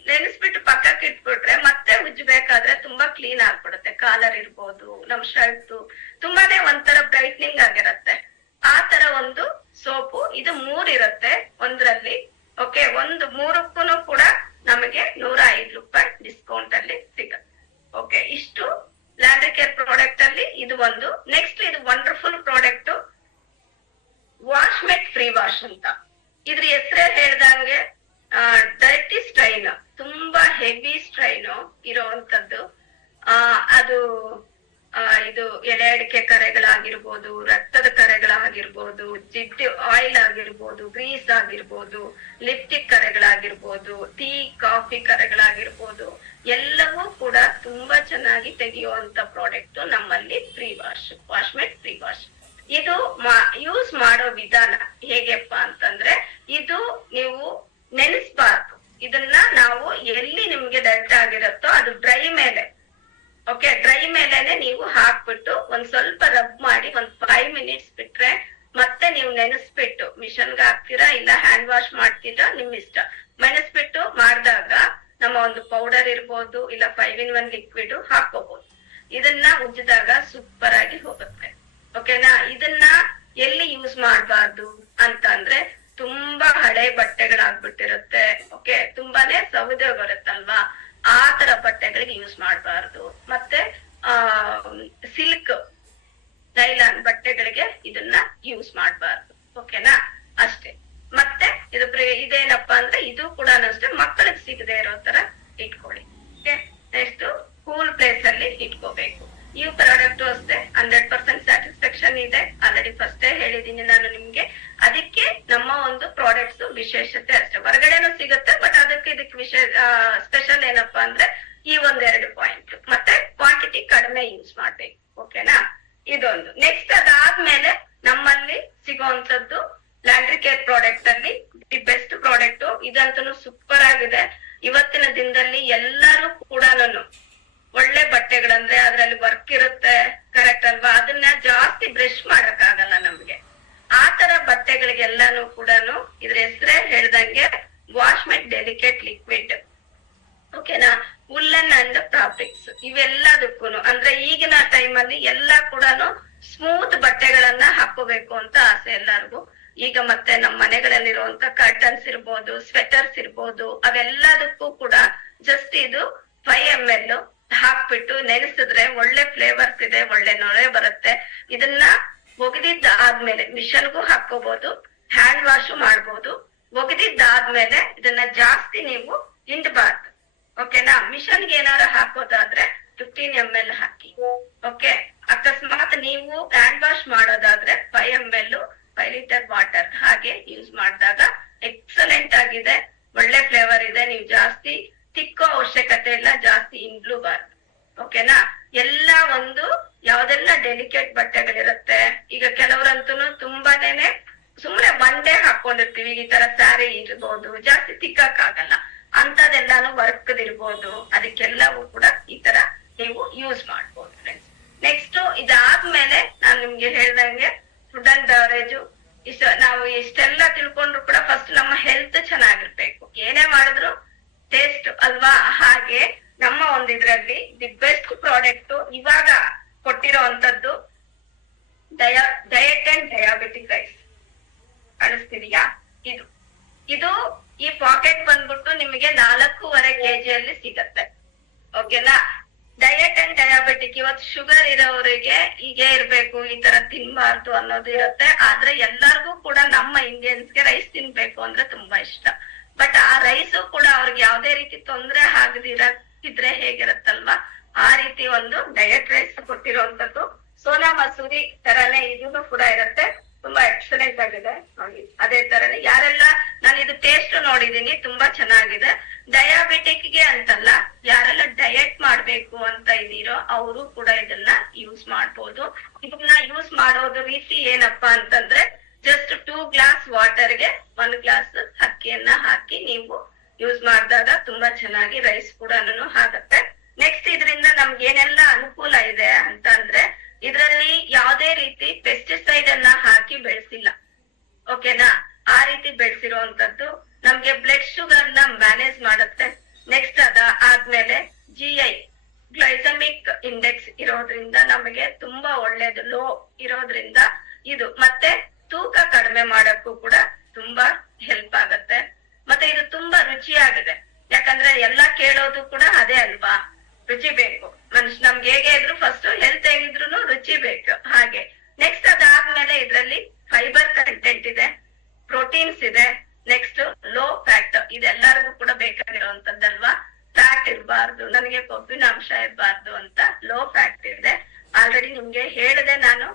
ನೆನೆಸ್ಬಿಟ್ಟು ಪಕ್ಕಕ್ಕೆ ಇಟ್ಬಿಟ್ರೆ ಮತ್ತೆ ಉಜ್ಬೇಕಾದ್ರೆ ತುಂಬಾ ಕ್ಲೀನ್ ಆಗ್ಬಿಡುತ್ತೆ. ಕಾಲರ್ ಇರ್ಬೋದು, ನಮ್ ಶರ್ಟ್ ತುಂಬಾನೇ ಒಂಥರ ಬ್ರೈಟ್ನಿಂಗ್ ಆಗಿರತ್ತೆ. ಆ ತರ ಒಂದು ಸೋಪು ಇದು 3 ಇರುತ್ತೆ ಒಂದ್ರಲ್ಲಿ. ಓಕೆ, ಒಂದು 3ಕ್ಕೂ ಕೂಡ ನಮಗೆ 105 ರೂಪಾಯಿ ಡಿಸ್ಕೌಂಟ್ ಅಲ್ಲಿ ಸಿಗುತ್ತೆ. ಓಕೆ, ಇಷ್ಟು ಲ್ಯಾಂಡ್ರಿ ಕೇರ್ ಪ್ರಾಡಕ್ಟ್ ಅಲ್ಲಿ ಇದು ಒಂದು. ನೆಕ್ಸ್ಟ್ ಇದು ವಂಡರ್ಫುಲ್ ಪ್ರಾಡಕ್ಟ್ ವಾಶ್ಮೆಟ್ ಫ್ರೀ ವಾಶ್ ಅಂತ. ಇದ್ರ ಹೆಸರೇ ಹೇಳ್ದಂಗೆ ಡರ್ಟಿ ಸ್ಟ್ರೈನ್, ತುಂಬಾ ಹೆವಿ ಸ್ಟ್ರೈನ್ ಇರೋವಂಥದ್ದು. ಅದು ಇದು ಎಲೆ ಅಡಿಕೆ ಕರೆಗಳಾಗಿರ್ಬೋದು, ರಕ್ತದ ಕರೆಗಳಾಗಿರ್ಬೋದು, ಜಿಡ್ಡು ಆಯಿಲ್ ಆಗಿರ್ಬೋದು, ಗ್ರೀಸ್ ಆಗಿರ್ಬೋದು, ಲಿಪ್ಟಿಕ್ ಕರೆಗಳಾಗಿರ್ಬೋದು, ಟೀ ಕಾಫಿ ಕರೆಗಳಾಗಿರ್ಬೋದು, ಎಲ್ಲವೂ ಕೂಡ ತುಂಬಾ ಚೆನ್ನಾಗಿ ತೆಗೆಯುವಂತ ಪ್ರಾಡಕ್ಟ್ ನಮ್ಮಲ್ಲಿ ಫ್ರೀ ವಾಶ್, ವಾಶ್ಮೆಟ್ ಫ್ರೀ ವಾಶ್. ಇದು ಯೂಸ್ ಮಾಡೋ ವಿಧಾನ ಹೇಗೆಪ್ಪ ಅಂತಂದ್ರೆ, ಇದು ನೀವು ನೆನೆಸ್ಬಾರ್ದು. ಇದನ್ನ ನಾವು ಎಲ್ಲಿ ನಿಮ್ಗೆ ಡರ್ಟ್ ಆಗಿರುತ್ತೋ ಅದು ಡ್ರೈ ಮೇಲೆ, ಓಕೆ, ಡ್ರೈ ಮೇಲೆನೆ ನೀವು ಹಾಕ್ಬಿಟ್ಟು ಒಂದ್ ಸ್ವಲ್ಪ ರಬ್ ಮಾಡಿ ಒಂದ್ 5 ಮಿನಿಟ್ಸ್ ಬಿಟ್ರೆ ಮತ್ತೆ ನೀವು ನೆನೆಸ್ಬಿಟ್ಟು ಮಿಷನ್ಗೆ ಹಾಕ್ತೀರಾ ಇಲ್ಲ ಹ್ಯಾಂಡ್ ವಾಶ್ ಮಾಡ್ತೀರಾ ನಿಮ್ ಇಷ್ಟ. ನೆನೆಸ್ಬಿಟ್ಟು ಮಾಡಿದಾಗ ನಮ್ಮ ಒಂದು ಪೌಡರ್ ಇರ್ಬೋದು ಇಲ್ಲ 5-in-1 ಲಿಕ್ವಿಡ್ ಹಾಕೋಬಹುದು. ಇದನ್ನ ಉಜ್ಜಿದಾಗ ಸೂಪರ್ ಆಗಿ ಹೋಗುತ್ತೆ. ಓಕೆನಾ? ಇದನ್ನ ಎಲ್ಲಿ ಯೂಸ್ ಮಾಡಬಾರ್ದು ಅಂತ ಅಂದ್ರೆ, ತುಂಬಾ ಹಳೆ ಬಟ್ಟೆಗಳಾಗ್ಬಿಟ್ಟಿರುತ್ತೆ, ಓಕೆ, ತುಂಬಾನೇ ಸೌದೆ ಬರುತ್ತಲ್ವಾ, ಆ ತರ ಬಟ್ಟೆಗಳಿಗೆ ಯೂಸ್ ಮಾಡಬಾರ್ದು. ಮತ್ತೆ ಸಿಲ್ಕ್ ನೈಲಾನ್ ಬಟ್ಟೆಗಳಿಗೆ ಇದನ್ನ ಯೂಸ್ ಮಾಡಬಾರ್ದು. ಓಕೆನಾ? ಅಷ್ಟೇ. ಮತ್ತೆ ಇದೇನಪ್ಪಾ ಅಂದ್ರೆ ಇದು ಕೂಡ ಅಷ್ಟೇ ಮಕ್ಕಳಿಗೆ ಸಿಗದೆ ಇರೋ ತರ ಇಟ್ಕೊಳ್ಳಿ. ನೆಕ್ಸ್ಟ್ ಕೂಲ್ ಪ್ಲೇಸ್ ಅಲ್ಲಿ ಇಟ್ಕೋಬೇಕು. ಈ ಪ್ರಾಡಕ್ಟ್ ಅಷ್ಟೇ 100% ಸ್ಯಾಟಿಸ್ಫ್ಯಾಕ್ಷನ್ ಇದೆ. ಆಲ್ರೆಡಿ ಫಸ್ಟೇ ಹೇಳಿದೀನಿ ನಾನು ನಿಮ್ಗೆ. ಅದಕ್ಕೆ ನಮ್ಮ ಒಂದು ಪ್ರಾಡಕ್ಟ್ಸ್ ವಿಶೇಷತೆ ಅಷ್ಟೇ. ಹೊರಗಡೆನೂ ಸಿಗುತ್ತೆ, ಬಟ್ ಅದಕ್ಕೆ ಇದಕ್ಕೆ ಸ್ಪೆಷಲ್ ಏನಪ್ಪಾ ಅಂದ್ರೆ ಈ 1-2 ಪಾಯಿಂಟ್. ಮತ್ತೆ ಕ್ವಾಂಟಿಟಿ ಕಡಿಮೆ ಯೂಸ್ ಮಾಡ್ಬೇಕು. ಓಕೆನಾ? ಇದೊಂದು. ನೆಕ್ಸ್ಟ್ ಅದಾದ್ಮೇಲೆ ನಮ್ಮಲ್ಲಿ ಸಿಗುವಂತದ್ದು ಲ್ಯಾಂಡ್ರಿ ಕೇರ್ ಪ್ರಾಡಕ್ಟ್ ಅಲ್ಲಿ ದಿ ಬೆಸ್ಟ್ ಪ್ರಾಡಕ್ಟ್. ಇದಂತೂ ಸೂಪರ್ ಆಗಿದೆ. ಇವತ್ತಿನ ದಿನದಲ್ಲಿ ಎಲ್ಲರೂ ಕೂಡ ಒಳ್ಳೆ ಬಟ್ಟೆಗಳಂದ್ರೆ ಅದ್ರಲ್ಲಿ ವರ್ಕ್ ಇರುತ್ತೆ, ಕರೆಕ್ಟ್ ಅಲ್ವಾ? ಅದನ್ನ ಜಾಸ್ತಿ ಬ್ರಷ್ ಮಾಡಕ್ ಆಗಲ್ಲ ನಮ್ಗೆ. ಆ ತರ ಬಟ್ಟೆಗಳಿಗೆಲ್ಲಾನು ಕೂಡ ಇದ್ರ ಹೆಸರೇ ಹೇಳ್ದಂಗೆ ವಾಶ್ಮೆಟ್ ಡೆಲಿಕೇಟ್ ಲಿಕ್ವಿಡ್. ಓಕೆನಾ? ವುಲ್ಲನ್ ಅಂಡ್ ಫ್ಯಾಬ್ರಿಕ್ಸ್ ಇವೆಲ್ಲದಕ್ಕೂ ಅಂದ್ರೆ ಈಗಿನ ಟೈಮ್ ಅಲ್ಲಿ ಎಲ್ಲಾ ಕೂಡ ಸ್ಮೂತ್ ಬಟ್ಟೆಗಳನ್ನ ಹಾಕೋಬೇಕು ಅಂತ ಆಸೆ ಎಲ್ಲರಿಗೂ. ಈಗ ಮತ್ತೆ ನಮ್ಮ ಮನೆಗಳಲ್ಲಿರುವಂತ ಕರ್ಟನ್ಸ್ ಇರ್ಬೋದು, ಸ್ವೆಟರ್ಸ್ ಇರ್ಬೋದು, ಅವೆಲ್ಲದಕ್ಕೂ ಕೂಡ ಜಸ್ಟ್ ಇದು 5 ml ಹಾಕ್ಬಿಟ್ಟು ನೆನೆಸಿದ್ರೆ ಒಳ್ಳೆ ಫ್ಲೇವರ್ಸ್ ಇದೆ, ಒಳ್ಳೆ ನೊಳೆ ಬರುತ್ತೆ. ಇದನ್ನ ಒಗೆದಿದ್ದಾದ್ಮೇಲೆ ಮಿಷನ್ಗೂ ಹಾಕೋಬಹುದು, ಹ್ಯಾಂಡ್ ವಾಶ್ ಮಾಡ್ಬೋದು. ಒಗೆದಿದ್ದಾದ್ಮೇಲೆ ಇದನ್ನ ಜಾಸ್ತಿ ನೀವು ಹಿಂಡಬಾರ್ದು. ಓಕೆನಾ? ಮಿಷನ್ಗೆ ಏನಾರ ಹಾಕೋದಾದ್ರೆ 15 ml ಹಾಕಿ. ಓಕೆ, ಅಕಸ್ಮಾತ್ ನೀವು ಹ್ಯಾಂಡ್ ವಾಶ್ ಮಾಡೋದಾದ್ರೆ 5 ml 5 ಲೀಟರ್ ವಾಟರ್ ಹಾಗೆ ಯೂಸ್ ಮಾಡಿದಾಗ ಎಕ್ಸಲೆಂಟ್ ಆಗಿದೆ, ಒಳ್ಳೆ ಫ್ಲೇವರ್ ಇದೆ. ನೀವು ಜಾಸ್ತಿ ತಿಕ್ಕೋ ಅವಶ್ಯಕತೆ ಇಲ್ಲ, ಜಾಸ್ತಿ ಹಿಂಡ್ಲೂಬಾರ್ದು. ಓಕೆನಾ? ಎಲ್ಲಾ ಒಂದು ಯಾವ್ದೆಲ್ಲ ಡೆಲಿಕೇಟ್ ಬಟ್ಟೆಗಳಿರುತ್ತೆ, ಈಗ ಕೆಲವರಂತೂ ತುಂಬಾನೇನೆ ಸುಮ್ನೆ 1 day ಹಾಕೊಂಡಿರ್ತೀವಿ. ಈ ತರ ಸ್ಯಾರಿ ಇರ್ಬೋದು, ಜಾಸ್ತಿ ತಿಕ್ಕಕ್ ಆಗಲ್ಲ. ಅಂತದೆಲ್ಲಾನು ವರ್ಕ್ದಿರ್ಬೋದು, ಅದಕ್ಕೆಲ್ಲವೂ ಕೂಡ ಈ ತರ ನೀವು ಯೂಸ್ ಮಾಡ್ಬೋದು ಫ್ರೆಂಡ್ಸ್. ನೆಕ್ಸ್ಟ್ ಇದಾದ್ಮೇಲೆ ನಾನು ನಿಮ್ಗೆ ಹೇಳ್ದಂಗೆ ಫುಡ್ ಅಂಡ್ ಬೆವರೇಜು ನಾವು ಇಷ್ಟೆಲ್ಲ ತಿಳ್ಕೊಂಡ್ರು ಕೂಡ ಫಸ್ಟ್ ನಮ್ಮ ಹೆಲ್ತ್ ಚೆನ್ನಾಗಿರ್ಬೇಕು. ಏನೇ ಮಾಡಿದ್ರು ಟೇಸ್ಟ್ ಅಲ್ವಾ, ಹಾಗೆ ನಮ್ಮ ಒಂದಿದ್ರಲ್ಲಿ ದಿ ಬೆಸ್ಟ್ ಪ್ರಾಡಕ್ಟ್ ಇವಾಗ ಕೊಟ್ಟಿರೋಂಥದ್ದು ಡಯಟ್ ಅಂಡ್ ಡಯಾಬಿಟಿಕ್ ರೈಸ್. ಕಾಣಿಸ್ತಿದೀಯಾ? ಇದು ಈ ಪಾಕೆಟ್ ಬಂದ್ಬಿಟ್ಟು ನಿಮಗೆ 4.5 kg ಸಿಗತ್ತೆ. ಓಕೆನಾ? ಡಯಟ್ ಅಂಡ್ ಡಯಾಬಿಟಿಕ್, ಇವತ್ತು ಶುಗರ್ ಇರೋರಿಗೆ ಹೀಗೆ ಇರ್ಬೇಕು, ಈ ತರ ತಿನ್ಬಾರ್ದು ಅನ್ನೋದು ಇರುತ್ತೆ. ಆದ್ರೆ ಎಲ್ಲರಿಗೂ ಕೂಡ ನಮ್ಮ ಇಂಡಿಯನ್ಸ್ಗೆ ರೈಸ್ ತಿನ್ಬೇಕು ಅಂದ್ರೆ ತುಂಬಾ ಇಷ್ಟ. ಬಟ್ ಆ ರೈಸು ಕೂಡ ಅವ್ರಿಗೆ ಯಾವ್ದೇ ರೀತಿ ತೊಂದ್ರೆ ಆಗದಿರತ್ತಿದ್ರೆ ಹೇಗಿರತ್ತಲ್ವಾ, ಆ ರೀತಿ ಒಂದು ಡಯಟ್ ರೈಸ್ ಕೊಟ್ಟಿರುವಂತದ್ದು. ಸೋನಾ ಮಸೂರಿ ತರಾನೇ ಇದೂ ಕೂಡ ಇರುತ್ತೆ, ತುಂಬಾ ಎಕ್ಸಲೆಂಟ್ ಆಗಿದೆ ನೋಡಿ. ಅದೇ ತರನೇ ಯಾರೆಲ್ಲ, ನಾನು ಇದು ಟೇಸ್ಟ್ ನೋಡಿದೀನಿ, ತುಂಬಾ ಚೆನ್ನಾಗಿದೆ. ಡಯಾಬಿಟಿಕ್ ಗೆ ಅಂತಲ್ಲ, ಯಾರೆಲ್ಲ ಡಯಟ್ ಮಾಡ್ಬೇಕು ಅಂತ ಇದೀರೋ ಅವರು ಕೂಡ ಇದನ್ನ ಯೂಸ್ ಮಾಡ್ಬೋದು. ಇದನ್ನ ಯೂಸ್ ಮಾಡೋದು ರೀತಿ ಏನಪ್ಪಾ ಅಂತಂದ್ರೆ, ಜಸ್ಟ್ 2 ಗ್ಲಾಸ್ ವಾಟರ್ಗೆ 1 ಗ್ಲಾಸ್ ಅಕ್ಕಿಯನ್ನ ಹಾಕಿ ನೀವು ಯೂಸ್ ಮಾಡಿದಾಗ ತುಂಬಾ ಚೆನ್ನಾಗಿ ರೈಸ್ ಕೂಡ ಆಗತ್ತೆ. ನೆಕ್ಸ್ಟ್ ಇದರಿಂದ ನಮ್ಗೆ ಏನೆಲ್ಲ ಅನುಕೂಲ ಇದೆ ಅಂತ ಅಂದ್ರೆ, ಇದರಲ್ಲಿ ಯಾವುದೇ ರೀತಿ ಪೆಸ್ಟಿಸೈಡ್ ಅನ್ನ ಹಾಕಿ ಬೆಳೆಸಿಲ್ಲ. ಓಕೆನಾ? ಆ ರೀತಿ ಬೆಳೆಸಿರುವಂತದ್ದು ನಮ್ಗೆ ಬ್ಲಡ್ ಶುಗರ್ ನ ಮ್ಯಾನೇಜ್ ಮಾಡುತ್ತೆ. ನೆಕ್ಸ್ಟ್ ಆದ್ಮೇಲೆ GI ಗ್ಲೈಸಮಿಕ್ ಇಂಡೆಕ್ಸ್ ಇರೋದ್ರಿಂದ ನಮಗೆ ತುಂಬಾ ಒಳ್ಳೇದು, ಲೋ ಇರೋದ್ರಿಂದ ಇದು. ಮತ್ತೆ ತೂಕ ಕಡಿಮೆ ಮಾಡಕ್ಕೂ ಕೂಡ ತುಂಬಾ ಹೆಲ್ಪ್ ಆಗತ್ತೆ. ಮತ್ತೆ ಇದು ತುಂಬಾ ರುಚಿಯಾಗಿದೆ, ಯಾಕಂದ್ರೆ ಎಲ್ಲಾ ಕೇಳೋದು ಕೂಡ ಅದೇ ಅಲ್ವಾ, ರುಚಿ ಬೇಕು. ನಮ್ಗೆ ಹೇಗೆ ಇದ್ರು ಫಸ್ಟ್ ಹೆಲ್ತ್ ಹೇಗಿದ್ರು ರುಚಿ ಬೇಕು. ಹಾಗೆ ನೆಕ್ಸ್ಟ್ ಅದಾದ್ಮೇಲೆ ಇದ್ರಲ್ಲಿ ಫೈಬರ್ ಕಂಟೆಂಟ್ ಇದೆ, ಪ್ರೋಟೀನ್ಸ್ ಇದೆ, ನೆಕ್ಸ್ಟ್ ಲೋ ಫ್ಯಾಟ್. ಇದೆಲ್ಲರಿಗೂ ಕೂಡ ಬೇಕಾಗಿರುವಂತದ್ದಲ್ವಾ. ಫ್ಯಾಟ್ ಇರಬಾರ್ದು, ನನಗೆ ಕೊಬ್ಬಿನ ಅಂಶ ಇರಬಾರ್ದು ಅಂತ ಲೋ ಫ್ಯಾಟ್ ಇದೆ. ಆಲ್ರೆಡಿ ನಿಮ್ಗೆ ಹೇಳಿದೆ ನಾನು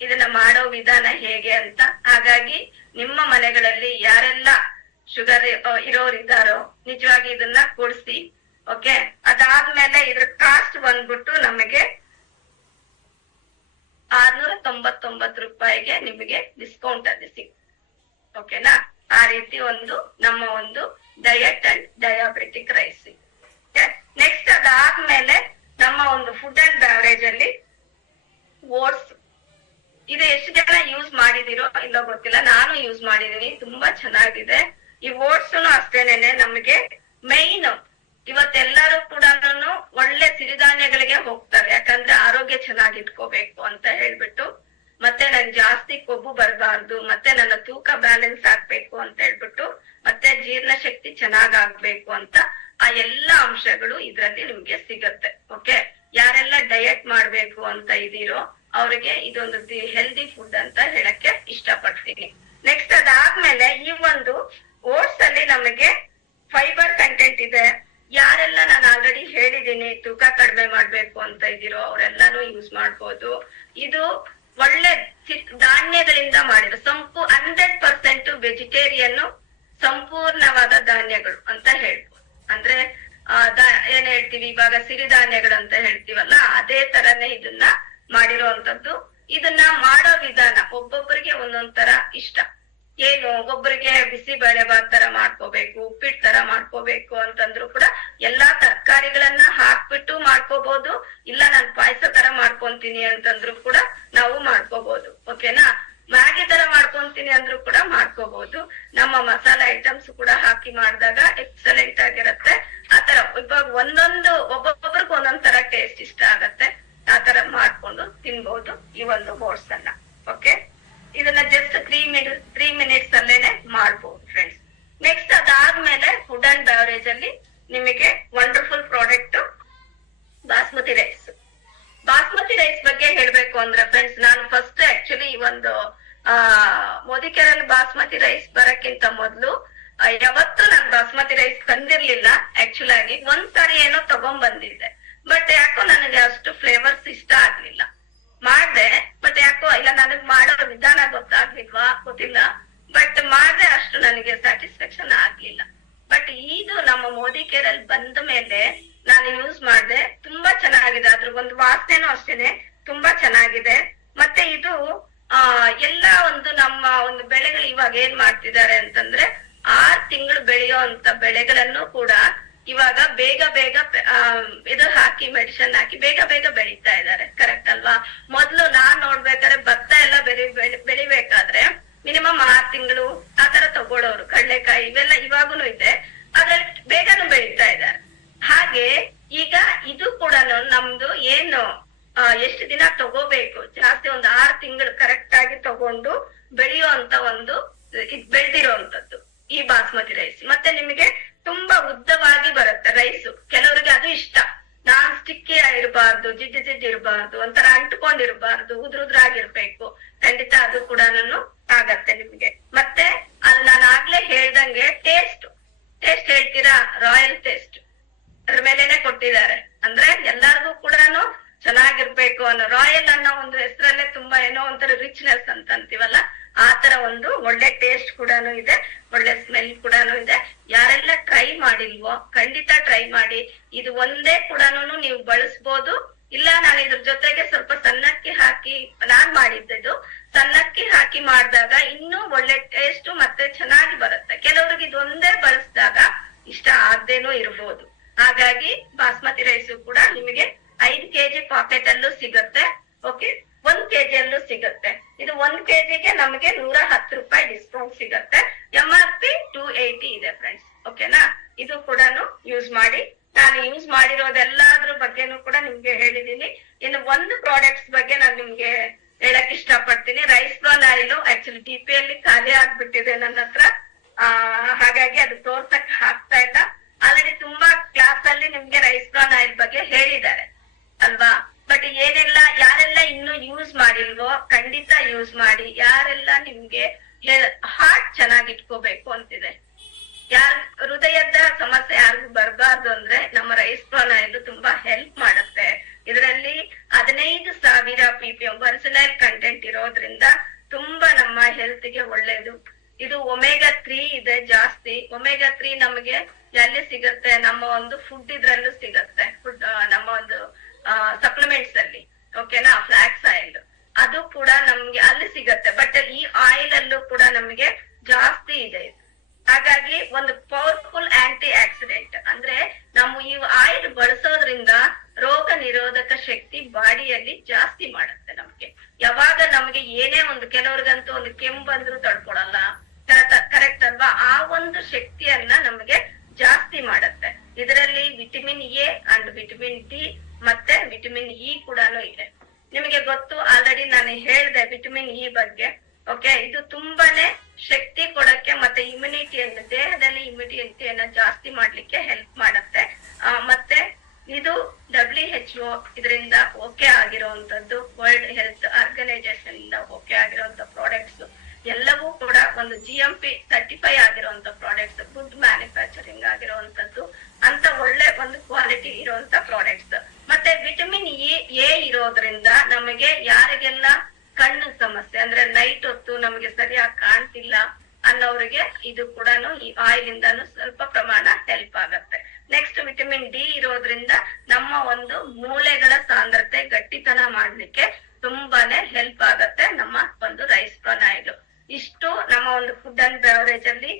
ಇದನ್ನ ಮಾಡೋ ವಿಧಾನ ಹೇಗೆ ಅಂತ. ಹಾಗಾಗಿ ನಿಮ್ಮ ಮನೆಗಳಲ್ಲಿ ಯಾರೆಲ್ಲ ಶುಗರ್ ಇರೋರಿದ್ದಾರೋ ನಿಜವಾಗಿ ಇದನ್ನ ಕೊಡ್ಸಿ. ಓಕೆ? ಅದಾದ್ಮೇಲೆ ಇದ್ರ ಕಾಸ್ಟ್ ಬಂದ್ಬಿಟ್ಟು ನಮಗೆ 699 ರೂಪಾಯಿಗೆ ನಿಮಗೆ ಡಿಸ್ಕೌಂಟ್ ಅಲ್ಲಿ ಸಿಗುತ್ತೆ. ಓಕೆನಾ? ಆ ರೀತಿ ನಮ್ಮ ಒಂದು diet and diabetic rice. Next ಅದಾದ್ಮೇಲೆ ನಮ್ಮ ಒಂದು ಫುಡ್ ಅಂಡ್ ಬ್ಯಾವರೇಜ್ ಅಲ್ಲಿ ಓಟ್ಸ್. ಇದು ಎಷ್ಟು ಜನ ಯೂಸ್ ಮಾಡಿದಿರೋ ಇಲ್ಲೋ ಗೊತ್ತಿಲ್ಲ, ನಾನು ಯೂಸ್ ಮಾಡಿದೀನಿ, ತುಂಬಾ ಚೆನ್ನಾಗಿದೆ. ಈ ಓಟ್ಸ್ ಅಷ್ಟೇನೆ ನಮಗೆ ಮೈನ್. ಇವತ್ತೆಲ್ಲರೂ ಕೂಡ ಒಳ್ಳೆ ಸಿರಿಧಾನ್ಯಗಳಿಗೆ ಹೋಗ್ತಾರೆ, ಯಾಕಂದ್ರೆ ಆರೋಗ್ಯ ಚೆನ್ನಾಗಿ ಇಟ್ಕೋಬೇಕು ಅಂತ ಹೇಳ್ಬಿಟ್ಟು, ಮತ್ತೆ ನನ್ ಜಾಸ್ತಿ ಕೊಬ್ಬು ಬರಬಾರ್ದು, ಮತ್ತೆ ನನ್ನ ತೂಕ ಬ್ಯಾಲೆನ್ಸ್ ಆಗ್ಬೇಕು ಅಂತ ಹೇಳ್ಬಿಟ್ಟು, ಮತ್ತೆ ಜೀರ್ಣ ಶಕ್ತಿ ಚೆನ್ನಾಗಾಗ್ಬೇಕು ಅಂತ ಆ ಎಲ್ಲಾ ಅಂಶಗಳು ಇದ್ರಲ್ಲಿ ನಿಮ್ಗೆ ಸಿಗತ್ತೆ. ಓಕೆ? ಯಾರೆಲ್ಲ ಡಯಟ್ ಮಾಡ್ಬೇಕು ಅಂತ ಇದೀರೋ ಅವ್ರಿಗೆ ಇದೊಂದು ಹೆಲ್ದಿ ಫುಡ್ ಅಂತ ಹೇಳಕ್ಕೆ ಇಷ್ಟಪಡ್ತೀನಿ. ನೆಕ್ಸ್ಟ್ ಅದಾದ್ಮೇಲೆ ಈ ಒಂದು ಓಟ್ಸ್ ಅಲ್ಲಿ ನಮಗೆ ಫೈಬರ್ ಕಂಟೆಂಟ್ ಇದೆ. ಯಾರೆಲ್ಲ ನಾನು ಆಲ್ರೆಡಿ ಹೇಳಿದೀನಿ ತೂಕ ಕಡಿಮೆ ಮಾಡ್ಬೇಕು ಅಂತ ಇದೀರೋ ಅವರೆಲ್ಲಾನು ಯೂಸ್ ಮಾಡ್ಬೋದು. ಇದು ಒಳ್ಳೆ ಧಾನ್ಯಗಳಿಂದ ಮಾಡಿರೋ 100% ವೆಜಿಟೇರಿಯನ್ ಸಂಪೂರ್ಣವಾದ ಧಾನ್ಯಗಳು ಅಂತ ಹೇಳ್ಬೋದು. ಅಂದ್ರೆ ಏನ್ ಹೇಳ್ತೀವಿ ಇವಾಗ ಸಿರಿಧಾನ್ಯಗಳು ಅಂತ ಹೇಳ್ತೀವಲ್ಲ, ಅದೇ ತರನೇ ಇದನ್ನ ಮಾಡಿರೋಂಥದ್ದು. ಇದನ್ನ ಮಾಡೋ ವಿಧಾನ ಒಬ್ಬೊಬ್ಬರಿಗೆ ಒಂದೊಂದ್ ತರ ಇಷ್ಟ. ಏನು ಒಬ್ಬರಿಗೆ ಬಿಸಿ ಬೇಳೆ ಬಾತ್ ತರ ಮಾಡ್ಕೋಬೇಕು, ಉಪ್ಪಿಟ್ಟು ತರ ಮಾಡ್ಕೋಬೇಕು ಅಂತಂದ್ರು ಕೂಡ ಎಲ್ಲಾ ತರಕಾರಿಗಳನ್ನ ಹಾಕ್ಬಿಟ್ಟು ಮಾಡ್ಕೋಬಹುದು. ಇಲ್ಲ ನಾನ್ ಪಾಯಸ ತರ ಮಾಡ್ಕೊಂತೀನಿ ಅಂತಂದ್ರು ಕೂಡ ನಾವು ಮಾಡ್ಕೋಬಹುದು. ಓಕೆನಾ? ಮ್ಯಾಗಿ ತರ ಮಾಡ್ಕೊಂತೀನಿ ಅಂದ್ರು ಕೂಡ ಮಾಡ್ಕೋಬಹುದು. ನಮ್ಮ ಮಸಾಲಾ ಐಟಮ್ಸ್ ಕೂಡ ಹಾಕಿ ಮಾಡಿದಾಗ ಎಕ್ಸಲೆಂಟ್ ಆಗಿರತ್ತೆ. ಆತರ ಇವಾಗ ಒಬ್ಬೊಬ್ಬರಿಗೆ ಒಂದೊಂದ್ ತರ ಟೇಸ್ಟ್ ಇಷ್ಟ ಆಗತ್ತೆ. ಆ ತರ ಮಾಡ್ಕೊಂಡು ತಿನ್ಬಹುದು ಈ ಒಂದು ಓಟ್ಸ್ ಅನ್ನ. ಓಕೆ? ಇದನ್ನ ಜಸ್ಟ್ 3 ಮಿನಿಟ್ಸ್ ಅಲ್ಲೇನೆ ಮಾಡ್ಬೋದು ಫ್ರೆಂಡ್ಸ್. ನೆಕ್ಸ್ಟ್ ಅದಾದ್ಮೇಲೆ ಫುಡ್ ಅಂಡ್ ಬೆವರೇಜ್ ಅಲ್ಲಿ ನಿಮಗೆ wonderful product basmati rice. Basmati rice ಬಗ್ಗೆ ಹೇಳ್ಬೇಕು ಅಂದ್ರೆ ಫ್ರೆಂಡ್ಸ್, ನಾನು ಫಸ್ಟ್ ಆಕ್ಚುಲಿ ಈ ಒಂದು ಮೋದಿಕೆರಲ್ಲಿ ಬಾಸ್ಮತಿ ರೈಸ್ ಬರಕ್ಕಿಂತ ಮೊದ್ಲು ಯಾವತ್ತೂ ನಾನು ಬಾಸ್ಮತಿ ರೈಸ್ ತಂದಿರ್ಲಿಲ್ಲ. ಆಕ್ಚುಲ್ ಆಗಿ ಒಂದ್ಸಾರಿ ಏನೋ ತಗೊಂಡ್ ಬಂದಿದ್ದೆ, ಬಟ್ ಯಾಕೋ ನನಗೆ ಅಷ್ಟು ಫ್ಲೇವರ್ಸ್ ಇಷ್ಟ ಆಗ್ಲಿಲ್ಲ. ಮಾಡ್ದೆ, ಬಟ್ ಯಾಕೋ ಇಲ್ಲ ನನಗ್ ಮಾಡೋ ವಿಧಾನ ಗೊತ್ತಿಲ್ಲ. ಬಟ್ ಮಾಡ್ದೆ ಅಷ್ಟು ನನಗೆ ಸ್ಯಾಟಿಸ್ಫ್ಯಾಕ್ಷನ್ ಆಗ್ಲಿಲ್ಲ. ಬಟ್ ಇದು ನಮ್ಮ ಮೋದಿ ಕೇರಲ್ಲಿ ಬಂದ ಮೇಲೆ ನಾನು ಯೂಸ್ ಮಾಡ್ದೆ, ತುಂಬಾ ಚೆನ್ನಾಗಿದೆ. ಅದ್ರ ಒಂದು ವಾಸನೆನೂ ಅಷ್ಟೇನೆ ತುಂಬಾ ಚೆನ್ನಾಗಿದೆ. ಮತ್ತೆ ಇದು ಎಲ್ಲಾ ಒಂದು ನಮ್ಮ ಒಂದು ಬೆಳೆಗಳು ಇವಾಗ ಏನ್ ಮಾಡ್ತಿದ್ದಾರೆ ಅಂತಂದ್ರೆ 6 ತಿಂಗಳು ಬೆಳೆಯೋ ಅಂತ ಬೆಳೆಗಳನ್ನು ಕೂಡ ಇವಾಗ ಬೇಗ ಬೇಗ ಇದು ಹಾಕಿ ಮೆಡಿಸಿನ್ ಹಾಕಿ ಬೇಗ ಬೇಗ ಬೆಳೀತಾ ಇದ್ದಾರೆ. ಕರೆಕ್ಟ್ ಅಲ್ವಾ? ಮೊದ್ಲು ನಾನ್ ನೋಡ್ಬೇಕಾದ್ರೆ ಭತ್ತ ಎಲ್ಲ ಬೆಳಿಬೇಕಾದ್ರೆ ಮಿನಿಮಮ್ 6 ತಿಂಗಳು ಆತರ ತಗೊಳ್ಳೋರು. ಕಡ್ಲೆಕಾಯಿ ಇವೆಲ್ಲ ಇವಾಗೂನು ಇದೆ, ಅದ್ರಲ್ಲಿ ಬೇಗನು ಬೆಳೀತಾ ಇದ್ದಾರೆ. ಹಾಗೆ ಈಗ ಇದು ಕೂಡ ನಮ್ದು ಏನು ಎಷ್ಟು ದಿನ ತಗೋಬೇಕು, ಜಾಸ್ತಿ ಒಂದು 6 ತಿಂಗಳು ಕರೆಕ್ಟ್ ಆಗಿ ತಗೊಂಡು ಬೆಳೆಯೋ ಅಂತ ಒಂದು ಬೆಳ್ದಿರೋಂಥದ್ದು ಈ ಬಾಸ್ಮತಿ ರೈಸ್. ಮತ್ತೆ ನಿಮಗೆ ತುಂಬಾ ಉದ್ದವಾಗಿ ಬರುತ್ತೆ ರೈಸು. ಕೆಲವರಿಗೆ ಅದು ಇಷ್ಟ, ನಾನ್ ಸ್ಟಿಕ್ಕಿ ಇರಬಾರ್ದು, ಜಿಡ್ಡು ಇರಬಾರ್ದು, ಒಂಥರ ಅಂಟ್ಕೊಂಡಿರ್ಬಾರ್ದು, ಉದ್ರುದ್ರಾಗಿರ್ಬೇಕು. ಖಂಡಿತ ಅದು ಕೂಡ ಆಗತ್ತೆ ನಿಮ್ಗೆ. ಮತ್ತೆ ಅಲ್ಲಿ ನಾನು ಆಗ್ಲೇ ಹೇಳ್ದಂಗೆ ಟೇಸ್ಟ್ ಹೇಳ್ತೀರಾ, ರಾಯಲ್ ಟೇಸ್ಟ್ ಅದ್ರ ಮೇಲೆನೆ ಕೊಟ್ಟಿದ್ದಾರೆ. ಅಂದ್ರೆ ಎಲ್ಲಾರ್ಗು ಕೂಡ ಚೆನ್ನಾಗಿರ್ಬೇಕು ಅನ್ನೋ ರಾಯಲ್ ಅನ್ನೋ ಒಂದು ಹೆಸರಲ್ಲೇ ತುಂಬಾ ಏನೋ ಒಂಥರ ರಿಚ್ನೆಸ್ ಅಂತ ಅಂತೀವಲ್ಲ, ಆತರ ಒಂದು ಒಳ್ಳೆ ಟೇಸ್ಟ್ ಕೂಡ ಇದೆ, ಒಳ್ಳೆ ಸ್ಮೆಲ್ ಕೂಡ ಇದೆ. ಯಾರೆಲ್ಲ ಟ್ರೈ ಮಾಡಿಲ್ವೋ ಖಂಡಿತ ಟ್ರೈ ಮಾಡಿ. ಇದು ಒಂದೇ ಕೂಡ ನೀವು ಬಳಸ್ಬೋದು. ಇಲ್ಲ ನಾನು ಇದ್ರ ಜೊತೆಗೆ ಸ್ವಲ್ಪ ಸಣ್ಣಕ್ಕಿ ಹಾಕಿ ನಾನ್ ಮಾಡಿದ್ದು, ಸಣ್ಣಕ್ಕಿ ಹಾಕಿ ಮಾಡಿದಾಗ ಇನ್ನೂ ಒಳ್ಳೆ ಟೇಸ್ಟ್ ಮತ್ತೆ ಚೆನ್ನಾಗಿ ಬರುತ್ತೆ. ಕೆಲವ್ರಿಗೆ ಇದೊಂದೇ ಬಳಸಿದಾಗ ಇಷ್ಟ ಆಗದೇನೂ ಇರ್ಬೋದು. ಹಾಗಾಗಿ ಬಾಸ್ಮತಿ ರೈಸು ಕೂಡ ನಿಮಗೆ 5 kg ಪಾಕೆಟ್ ಅಲ್ಲೂ ಸಿಗುತ್ತೆ. ಓಕೆ, 1 kg ಅಲ್ಲೂ ಸಿಗುತ್ತೆ. ಇದು 1 kgಗೆ ನಮಗೆ 110 ರೂಪಾಯಿ ಡಿಸ್ಕೌಂಟ್ ಸಿಗುತ್ತೆ. MRP 280 ಇದೆ ಫ್ರೆಂಡ್ಸ್. ಓಕೆನಾ? ಇದು ಕೂಡ ಯೂಸ್ ಮಾಡಿ. ನಾನು ಯೂಸ್ ಮಾಡಿರೋದೆಲ್ಲದ್ರ ಬಗ್ಗೆನೂ ಕೂಡ ನಿಮ್ಗೆ ಹೇಳಿದೀನಿ. ಇನ್ನು ಒಂದು ಪ್ರಾಡಕ್ಟ್ಸ್ ಬಗ್ಗೆ ನಾನು ನಿಮ್ಗೆ ಹೇಳಕ್ ಇಷ್ಟ ಪಡ್ತೀನಿ. Rice bran oil actually DP ಅಲ್ಲಿ ಖಾಲಿ ಆಗ್ಬಿಟ್ಟಿದೆ ನನ್ನ ಹತ್ರ, ಹಾಗಾಗಿ ಅದು ತೋರ್ಸಕ್ ಆಗ್ತಾ ಇಲ್ಲ. ಆಲ್ರೆಡಿ ತುಂಬಾ ಕ್ಲಾಸ್ ಅಲ್ಲಿ ನಿಮ್ಗೆ ರೈಸ್ ಬ್ರಾನ್ ಆಯಿಲ್ ಬಗ್ಗೆ ಹೇಳಿದ್ದಾರೆ ಅಲ್ವಾ? ಬಟ್ ಯಾರೆಲ್ಲ ಇನ್ನು ಯೂಸ್ ಮಾಡಿಲ್ವೋ ಖಂಡಿತ ಯೂಸ್ ಮಾಡಿ. ಯಾರೆಲ್ಲ ನಿಮ್ಗೆ ಹಾರ್ಟ್ ಚೆನ್ನಾಗಿ ಇಟ್ಕೋಬೇಕು ಅಂತಿದೆ, ಹೃದಯದ ಸಮಸ್ಯೆ ಯಾರಿಗೂ ಬರಬಾರ್ದು ಅಂದ್ರೆ ನಮ್ಮ ರೈಸ್ ಬ್ರಾನ್ ಆಯಿಲ್ ತುಂಬಾ ಹೆಲ್ಪ್ ಮಾಡುತ್ತೆ. ಇದರಲ್ಲಿ 15,000 ppm ವರ್ಸಿನೈಲ್ ಕಂಟೆಂಟ್ ಇರೋದ್ರಿಂದ ತುಂಬಾ ನಮ್ಮ ಹೆಲ್ತ್ ಗೆ ಒಳ್ಳೇದು. ಇದು ಒಮೆಗಾ 3 ಇದೆ ಜಾಸ್ತಿ. ಒಮೆಗಾ 3 ನಮಗೆ ಎಲ್ಲಿ ಸಿಗುತ್ತೆ? ನಮ್ಮ ಒಂದು ಫುಡ್ ಇದ್ರಲ್ಲೂ ಸಿಗುತ್ತೆ, ಫುಡ್ ನಮ್ಮ ಒಂದು ಸಪ್ಲಿಮೆಂಟ್ಸ್ ಅಲ್ಲಿ. ಓಕೆನಾ? ಫ್ಲಾಕ್ಸ್ ಆಯಿಲ್ ಅದು ಕೂಡ ನಮ್ಗೆ ಅಲ್ಲಿ ಸಿಗತ್ತೆ. ಬಟ್ ಈ ಆಯಿಲ್ ಅಲ್ಲೂ ಕೂಡ ನಮಗೆ ಜಾಸ್ತಿ ಇದೆ. ಹಾಗಾಗಿ ಒಂದು ಪವರ್ಫುಲ್ ಆಂಟಿ ಆಕ್ಸಿಡೆಂಟ್. ಅಂದ್ರೆ ನಾವು ಈ ಆಯಿಲ್ ಬಳಸೋದ್ರಿಂದ ರೋಗ ನಿರೋಧಕ ಶಕ್ತಿ ಬಾಡಿಯಲ್ಲಿ ಜಾಸ್ತಿ ಮಾಡುತ್ತೆ ನಮ್ಗೆ. ಯಾವಾಗ ನಮ್ಗೆ ಏನೇ ಒಂದು ಕೆಲವ್ರಿಗಂತೂ ಒಂದು ಕೆಮ್ಮು ಬಂದ್ರು ತಡ್ಕೊಳಲ್ಲ, ಕರೆಕ್ಟ್ ಅಲ್ವಾ? ಆ ಒಂದು ಶಕ್ತಿಯನ್ನ ನಮ್ಗೆ ಜಾಸ್ತಿ ಮಾಡತ್ತೆ. ಇದರಲ್ಲಿ vitamin A and vitamin D ಮತ್ತೆ ವಿಟಮಿನ್ ಇ ಕೂಡ ಇದೆ. ನಿಮಗೆ ಗೊತ್ತು, ಆಲ್ರೆಡಿ ನಾನು ಹೇಳಿದೆ ವಿಟಮಿನ್ ಇ ಬಗ್ಗೆ. ಓಕೆ, ಇದು ತುಂಬಾನೇ ಶಕ್ತಿ ಕೊಡಕ್ಕೆ ಮತ್ತೆ ಇಮ್ಯುನಿಟಿಯನ್ನು, ದೇಹದಲ್ಲಿ ಇಮ್ಯುನಿಟಿಯನ್ನ ಜಾಸ್ತಿ ಮಾಡ್ಲಿಕ್ಕೆ ಹೆಲ್ಪ್ ಮಾಡುತ್ತೆ. ಮತ್ತೆ ಇದು WHO ಇದರಿಂದ ಓಕೆ ಆಗಿರುವಂತದ್ದು, ವರ್ಲ್ಡ್ ಹೆಲ್ತ್ ಆರ್ಗನೈಸೇಷನ್ ಇಂದ ಓಕೆ ಆಗಿರುವಂತ ಪ್ರಾಡಕ್ಟ್ಸ್ ಎಲ್ಲವೂ ಕೂಡ ಒಂದು GMP ಸರ್ಟಿಫೈ ಆಗಿರುವಂತ ಪ್ರಾಡಕ್ಟ್ಸ್, ಗುಡ್ ಮ್ಯಾನುಫ್ಯಾಕ್ಚರಿಂಗ್ ಆಗಿರುವಂತದ್ದು ಅಂತ ಒಳ್ಳೆ ಒಂದು ಕ್ವಾಲಿಟಿ ಇರುವಂತ ಪ್ರಾಡಕ್ಟ್ಸ್. ಮತ್ತೆ ವಿಟಮಿನ್ ಎ ಇರೋದ್ರಿಂದ ನಮಗೆ ಯಾರಿಗೆಲ್ಲ ಕಣ್ಣು ಸಮಸ್ಯೆ ಅಂದ್ರೆ ನೈಟ್ ಹೊತ್ತು ನಮಗೆ ಸರಿಯಾಗಿ ಕಾಣ್ತಿಲ್ಲ ಅನ್ನೋರಿಗೆ ಇದು ಕೂಡ ಈ ಆಯಿಲ್ ಇಂದಾನು ಸ್ವಲ್ಪ ಪ್ರಮಾಣ ಹೆಲ್ಪ್ ಆಗತ್ತೆ. ನೆಕ್ಸ್ಟ್ ವಿಟಮಿನ್ ಡಿ ಇರೋದ್ರಿಂದ ನಮ್ಮ ಒಂದು ಮೂಳೆಗಳ ಸಾಂದ್ರತೆ ಗಟ್ಟಿತನ ಮಾಡ್ಲಿಕ್ಕೆ ತುಂಬಾನೇ ಹೆಲ್ಪ್ ಆಗತ್ತೆ ನಮ್ಮ ಒಂದು ರೈಸ್ ಬ್ರಾನ್ ಆಯಿಲ್. ಇಷ್ಟು ನಮ್ಮ ಒಂದು ಫುಡ್ ಅಂಡ್ ಬೆವರೇಜ್ ಅಲ್ಲಿ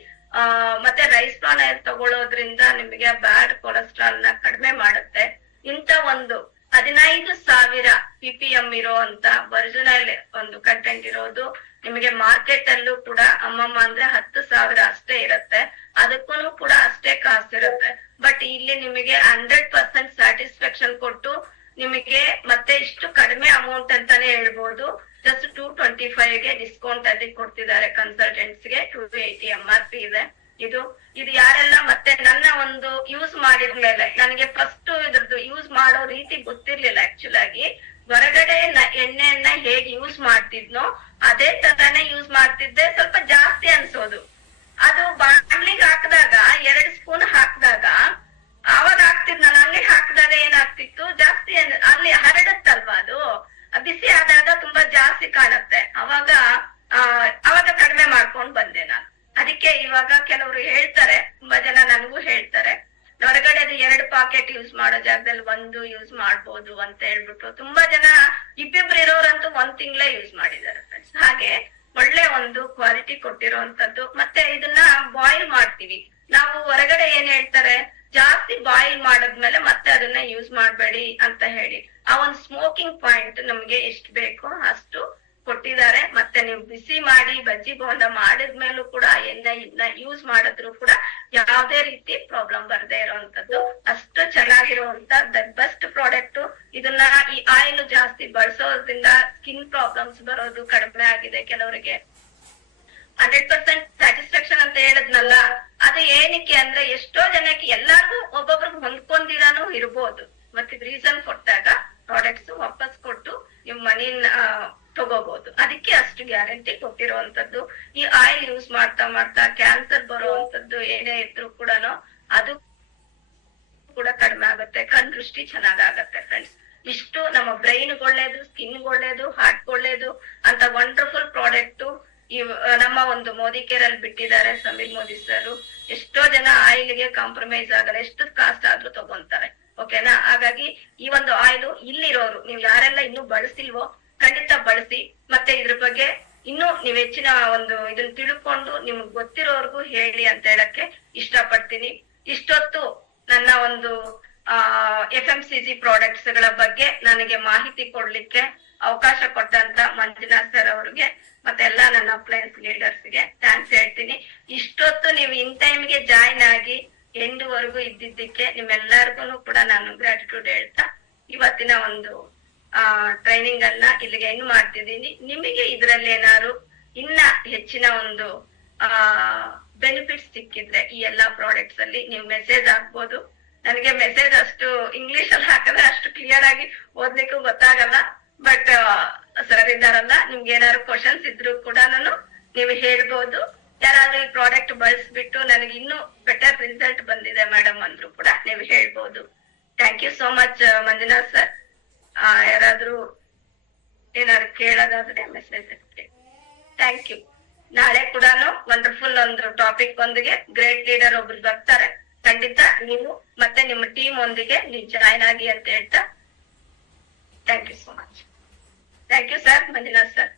ಮತ್ತೆ ರೈಸ್ ಬ್ರಾನ್ ಆಯಿಲ್ ತಗೊಳ್ಳೋದ್ರಿಂದ ನಿಮಗೆ ಬ್ಯಾಡ್ ಕೊಲೆಸ್ಟ್ರಾಲ್ ನ ಕಡಿಮೆ ಮಾಡುತ್ತೆ. ಇಂತ ಒಂದು 15,000 ppm ಇರುವಂತ ಒರಿಜಿನಲ್ ಒಂದು ಕಂಟೆಂಟ್ ಇರೋದು ನಿಮಗೆ ಮಾರ್ಕೆಟ್ ಅಲ್ಲೂ ಕೂಡ ಅಮ್ಮಮ್ಮ ಅಂದ್ರೆ 10,000 ಅಷ್ಟೇ ಇರುತ್ತೆ. ಅದಕ್ಕೂ ಕೂಡ ಅಷ್ಟೇ ಕಾಸ್ಟ್ ಇರುತ್ತೆ. ಬಟ್ ಇಲ್ಲಿ ನಿಮಗೆ 100% ಸ್ಯಾಟಿಸ್ಫ್ಯಾಕ್ಷನ್ ಕೊಟ್ಟು ನಿಮಗೆ ಮತ್ತೆ ಇಷ್ಟು ಕಡಿಮೆ ಅಮೌಂಟ್ ಅಂತಾನೆ ಹೇಳ್ಬೋದು. ಜಸ್ಟ್ 225ಗೆ ಡಿಸ್ಕೌಂಟ್ ಅಲ್ಲಿ ಕೊಡ್ತಿದ್ದಾರೆ. ಕನ್ಸಲ್ಟೆಂಟ್ಸ್ ಗೆ 280 MRP ಇದೆ. ಇದು ಯಾರೆಲ್ಲ ಮತ್ತೆ ನನ್ನ ಒಂದು ಯೂಸ್ ಮಾಡಿದ್ಮೇಲೆ ನನಗೆ ಫಸ್ಟ್ ಇದ್ರದ್ದು ಯೂಸ್ ಮಾಡೋ ರೀತಿ ಗೊತ್ತಿರ್ಲಿಲ್ಲ. ಆಕ್ಚುಲ್ ಆಗಿ ಹೊರಗಡೆ ಎಣ್ಣೆಯನ್ನ ಹೇಗೆ ಯೂಸ್ ಮಾಡ್ತಿದ್ನೋ ಅದೇ ತರಾನೇ ಯೂಸ್ ಮಾಡ್ತಿದ್ದೆ. ಸ್ವಲ್ಪ ಜಾಸ್ತಿ ಅನ್ಸೋದು. ಅದು ಬಾಣ್ಲಿಗೆ ಹಾಕಿದಾಗ 2 ಸ್ಪೂನ್ ಹಾಕಿದಾಗ ಆವಾಗ ಹಾಕ್ತಿದ್, ನಾನು ಹಂಗೆ ಹಾಕಿದಾಗ ಏನಾಗ್ತಿತ್ತು, ಜಾಸ್ತಿ ಅಲ್ಲಿ ಹರಡುತ್ತಲ್ವಾ, ಅದು ಬಿಸಿ ಆದಾಗ ತುಂಬಾ ಜಾಸ್ತಿ ಕಾಣುತ್ತೆ. ಅವಾಗ ಕಡಿಮೆ ಮಾಡ್ಕೊಂಡ್ ಬಂದೆ ನಾನು. ಅದಕ್ಕೆ ಇವಾಗ ಕೆಲವರು ಹೇಳ್ತಾರೆ, ತುಂಬಾ ಜನ ನನಗೂ ಹೇಳ್ತಾರೆ, ಹೊರಗಡೆ 2 ಪಾಕೆಟ್ ಯೂಸ್ ಮಾಡೋ ಜಾಗದಲ್ಲಿ 1 ಯೂಸ್ ಮಾಡ್ಬೋದು ಅಂತ ಹೇಳ್ಬಿಟ್ಟು ತುಂಬಾ ಜನ ಇಬ್ಬಿಬ್ರು ಇರೋರಂತೂ 1 ತಿಂಗಳೇ ಯೂಸ್ ಮಾಡಿದ್ದಾರೆ ಫ್ರೆಂಡ್ಸ್. ಹಾಗೆ ಒಳ್ಳೆ ಒಂದು ಕ್ವಾಲಿಟಿ ಕೊಟ್ಟಿರುವಂತದ್ದು. ಮತ್ತೆ ಇದನ್ನ ಬಾಯ್ಲ್ ಮಾಡ್ತೀವಿ ನಾವು. ಹೊರಗಡೆ ಏನ್ ಹೇಳ್ತಾರೆ, ಜಾಸ್ತಿ ಬಾಯ್ಲ್ ಮಾಡದ್ಮೇಲೆ ಮತ್ತೆ ಅದನ್ನ ಯೂಸ್ ಮಾಡ್ಬೇಡಿ ಅಂತ ಹೇಳಿ. ಆ ಒಂದು ಸ್ಮೋಕಿಂಗ್ ಪಾಯಿಂಟ್ ನಮ್ಗೆ ಎಷ್ಟು ಬೇಕೋ ಅಷ್ಟು ಕೊಟ್ಟಿದ್ದಾರೆ. ಮತ್ತೆ ನೀವು ಬಿಸಿ ಮಾಡಿ ಬಜ್ಜಿ ಬೋಂಡ ಮಾಡಿದ್ಮೇಲೂ ಕೂಡ ಎಣ್ಣೆಯನ್ನ ಯೂಸ್ ಮಾಡಿದ್ರು ಕೂಡ ಯಾವುದೇ ರೀತಿ ಪ್ರಾಬ್ಲಮ್ ಬರದೇ ಇರುವಂತದ್ದು. ಅಷ್ಟು ಚೆನ್ನಾಗಿರುವಂತ ದ ಬೆಸ್ಟ್ ಪ್ರಾಡಕ್ಟ್. ಇದನ್ನ ಈ ಆಯಿಲ್ ಜಾಸ್ತಿ ಬಳಸೋದ್ರಿಂದ ಸ್ಕಿನ್ ಪ್ರಾಬ್ಲಮ್ಸ್ ಬರೋದು ಕಡಿಮೆ ಆಗಿದೆ ಕೆಲವರಿಗೆ. 100% ಸ್ಯಾಟಿಸ್ಫ್ಯಾಕ್ಷನ್ ಅಂತ ಹೇಳಿದ್ನಲ್ಲ, ಅದು ಏನಕ್ಕೆ ಅಂದ್ರೆ ಎಷ್ಟೋ ಜನಕ್ಕೆ ಎಲ್ಲಾರ್ಗು ಒಬ್ಬೊಬ್ರಿಗೆ ಹೊಂದ್ಕೊಂಡಿರಾನು ಇರ್ಬೋದು. ಮತ್ತೆ ರೀಸನ್ ಕೊಟ್ಟಾಗ ಪ್ರಾಡಕ್ಟ್ಸ್ ವಾಪಸ್ ಕೊಟ್ಟು ನಿಮ್ ಮನಿನ ತಗೋಬಹುದು. ಅದಕ್ಕೆ ಅಷ್ಟು ಗ್ಯಾರಂಟಿ ಕೊಟ್ಟಿರುವಂತದ್ದು. ಈ ಆಯಿಲ್ ಯೂಸ್ ಮಾಡ್ತಾ ಮಾಡ್ತಾ ಕ್ಯಾನ್ಸರ್ ಬರುವಂತದ್ದು ಏನೇ ಇದ್ರು ಕೂಡ ಅದು ಕೂಡ ಕಡಿಮೆ ಆಗುತ್ತೆ. ಕಣ್ ದೃಷ್ಟಿ ಚೆನ್ನಾಗತ್ತೆ ಫ್ರೆಂಡ್ಸ್. ಇಷ್ಟು ನಮ್ಮ ಬ್ರೈನ್ ಒಳ್ಳೇದು, ಸ್ಕಿನ್ ಒಳ್ಳೇದು, ಹಾರ್ಟ್ ಒಳ್ಳೇದು ಅಂತ ವಂಡರ್ಫುಲ್ ಪ್ರಾಡಕ್ಟ್ ನಮ್ಮ ಒಂದು ಮೋದಿ ಕೇರ್ ಅಲ್ಲಿ ಬಿಟ್ಟಿದ್ದಾರೆ ಸಮೀರ್ ಮೋದಿ ಸರ್. ಎಷ್ಟೋ ಜನ ಆಯಿಲ್ಗೆ ಕಾಂಪ್ರಮೈಸ್ ಆಗಲ್ಲ, ಎಷ್ಟು ಕಾಸ್ಟ್ ಆದ್ರೂ ತಗೊಂತಾರೆ. ಓಕೆನಾ? ಹಾಗಾಗಿ ಈ ಒಂದು ಆಯಿಲ್ ಇಲ್ಲಿರೋರು ನೀವು ಯಾರೆಲ್ಲ ಇನ್ನೂ ಬಳಸಿಲ್ವೋ ಖಂಡಿತ ಬಳಸಿ. ಮತ್ತೆ ಇದ್ರ ಬಗ್ಗೆ ಇನ್ನೂ ನೀವ್ ಹೆಚ್ಚಿನ ಒಂದು ಇದನ್ನ ತಿಳ್ಕೊಂಡು ನಿಮ್ಗ್ ಗೊತ್ತಿರೋರ್ಗು ಹೇಳಿ ಅಂತ ಹೇಳಕ್ಕೆ ಇಷ್ಟಪಡ್ತೀನಿ. ಇಷ್ಟೊತ್ತು ನನ್ನ ಒಂದು FMCG ಪ್ರಾಡಕ್ಟ್ಸ್ ಗಳ ಬಗ್ಗೆ ನನಗೆ ಮಾಹಿತಿ ಕೊಡ್ಲಿಕ್ಕೆ ಅವಕಾಶ ಕೊಟ್ಟಂತ ಮಂಜುನಾಥ್ ಸರ್ ಅವ್ರಿಗೆ ಮತ್ತೆ ಎಲ್ಲಾ ನನ್ನ ಅಪ್ಲೈನ್ಸ್ ಲೀಡರ್ಸ್ಗೆ ಥ್ಯಾಂಕ್ಸ್ ಹೇಳ್ತೀನಿ. ಇಷ್ಟೊತ್ತು ನೀವು ಇನ್ ಟೈಮ್ಗೆ ಜಾಯಿನ್ ಆಗಿ ಎಂಡ್ವರೆಗೂ ಇದ್ದಿದ್ದಕ್ಕೆ ನಿಮ್ಮೆಲ್ಲರಿಗೂ ಕೂಡ ನಾನು ಗ್ರಾಟಿಟ್ಯೂಡ್ ಹೇಳ್ತಾ ಇವತ್ತಿನ ಒಂದು ಟ್ರೈನಿಂಗ್ ಅನ್ನ ಇಲ್ಲಿಗೆ ಎಂಡ್ ಮಾಡ್ತಿದ್ದೀನಿ. ನಿಮಗೆ ಇದ್ರಲ್ಲಿ ಏನಾದ್ರು ಇನ್ನ ಹೆಚ್ಚಿನ ಒಂದು ಬೆನಿಫಿಟ್ಸ್ ಸಿಕ್ಕಿದ್ರೆ ಈ ಎಲ್ಲಾ ಪ್ರಾಡಕ್ಟ್ಸ್ ಅಲ್ಲಿ ನೀವು ಮೆಸೇಜ್ ಹಾಕ್ಬೋದು. ನನಗೆ ಮೆಸೇಜ್ ಅಷ್ಟು ಇಂಗ್ಲಿಷ್ ಅಲ್ಲಿ ಹಾಕಿದ್ರೆ ಅಷ್ಟು ಕ್ಲಿಯರ್ ಆಗಿ ಓದ್ಲಿಕ್ಕೂ ಗೊತ್ತಾಗಲ್ಲ. ಬಟ್ ಸರ್ ಇದ್ದಾರಲ್ಲ, ನಿಮ್ಗೆ ಏನಾದ್ರು ಕ್ವಶನ್ಸ್ ಇದ್ರು ಕೂಡ ನೀವು ಹೇಳ್ಬೋದು. ಯಾರಾದ್ರೂ ಈ ಪ್ರಾಡಕ್ಟ್ ಬಳಸ್ಬಿಟ್ಟು ನನಗೆ ಇನ್ನೂ ಬೆಟರ್ ರಿಸಲ್ಟ್ ಬಂದಿದೆ ಮೇಡಮ್ ಅಂದ್ರು ಕೂಡ ನೀವು ಹೇಳ್ಬೋದು. Thank you so much Manjunath sir. ಯಾರಾದ್ರೂ ಏನಾದ್ರು ಕೇಳೋದಾದ್ರೆ ಮೆಸೇಜ್ ಥ್ಯಾಂಕ್ ಯು. ನಾಳೆ ಕೂಡ ವಂಡರ್ಫುಲ್ ಒಂದು ಟಾಪಿಕ್ ಒಂದಿಗೆ ಗ್ರೇಟ್ ಲೀಡರ್ ಒಬ್ರು ಬರ್ತಾರೆ. ಖಂಡಿತ ನೀವು ಮತ್ತೆ ನಿಮ್ಮ ಟೀಮ್ ಒಂದಿಗೆ ನೀವು ಜಾಯ್ನ್ ಆಗಿ ಅಂತ ಹೇಳ್ತಾ thank you so much. Thank you sir Manjunath sir.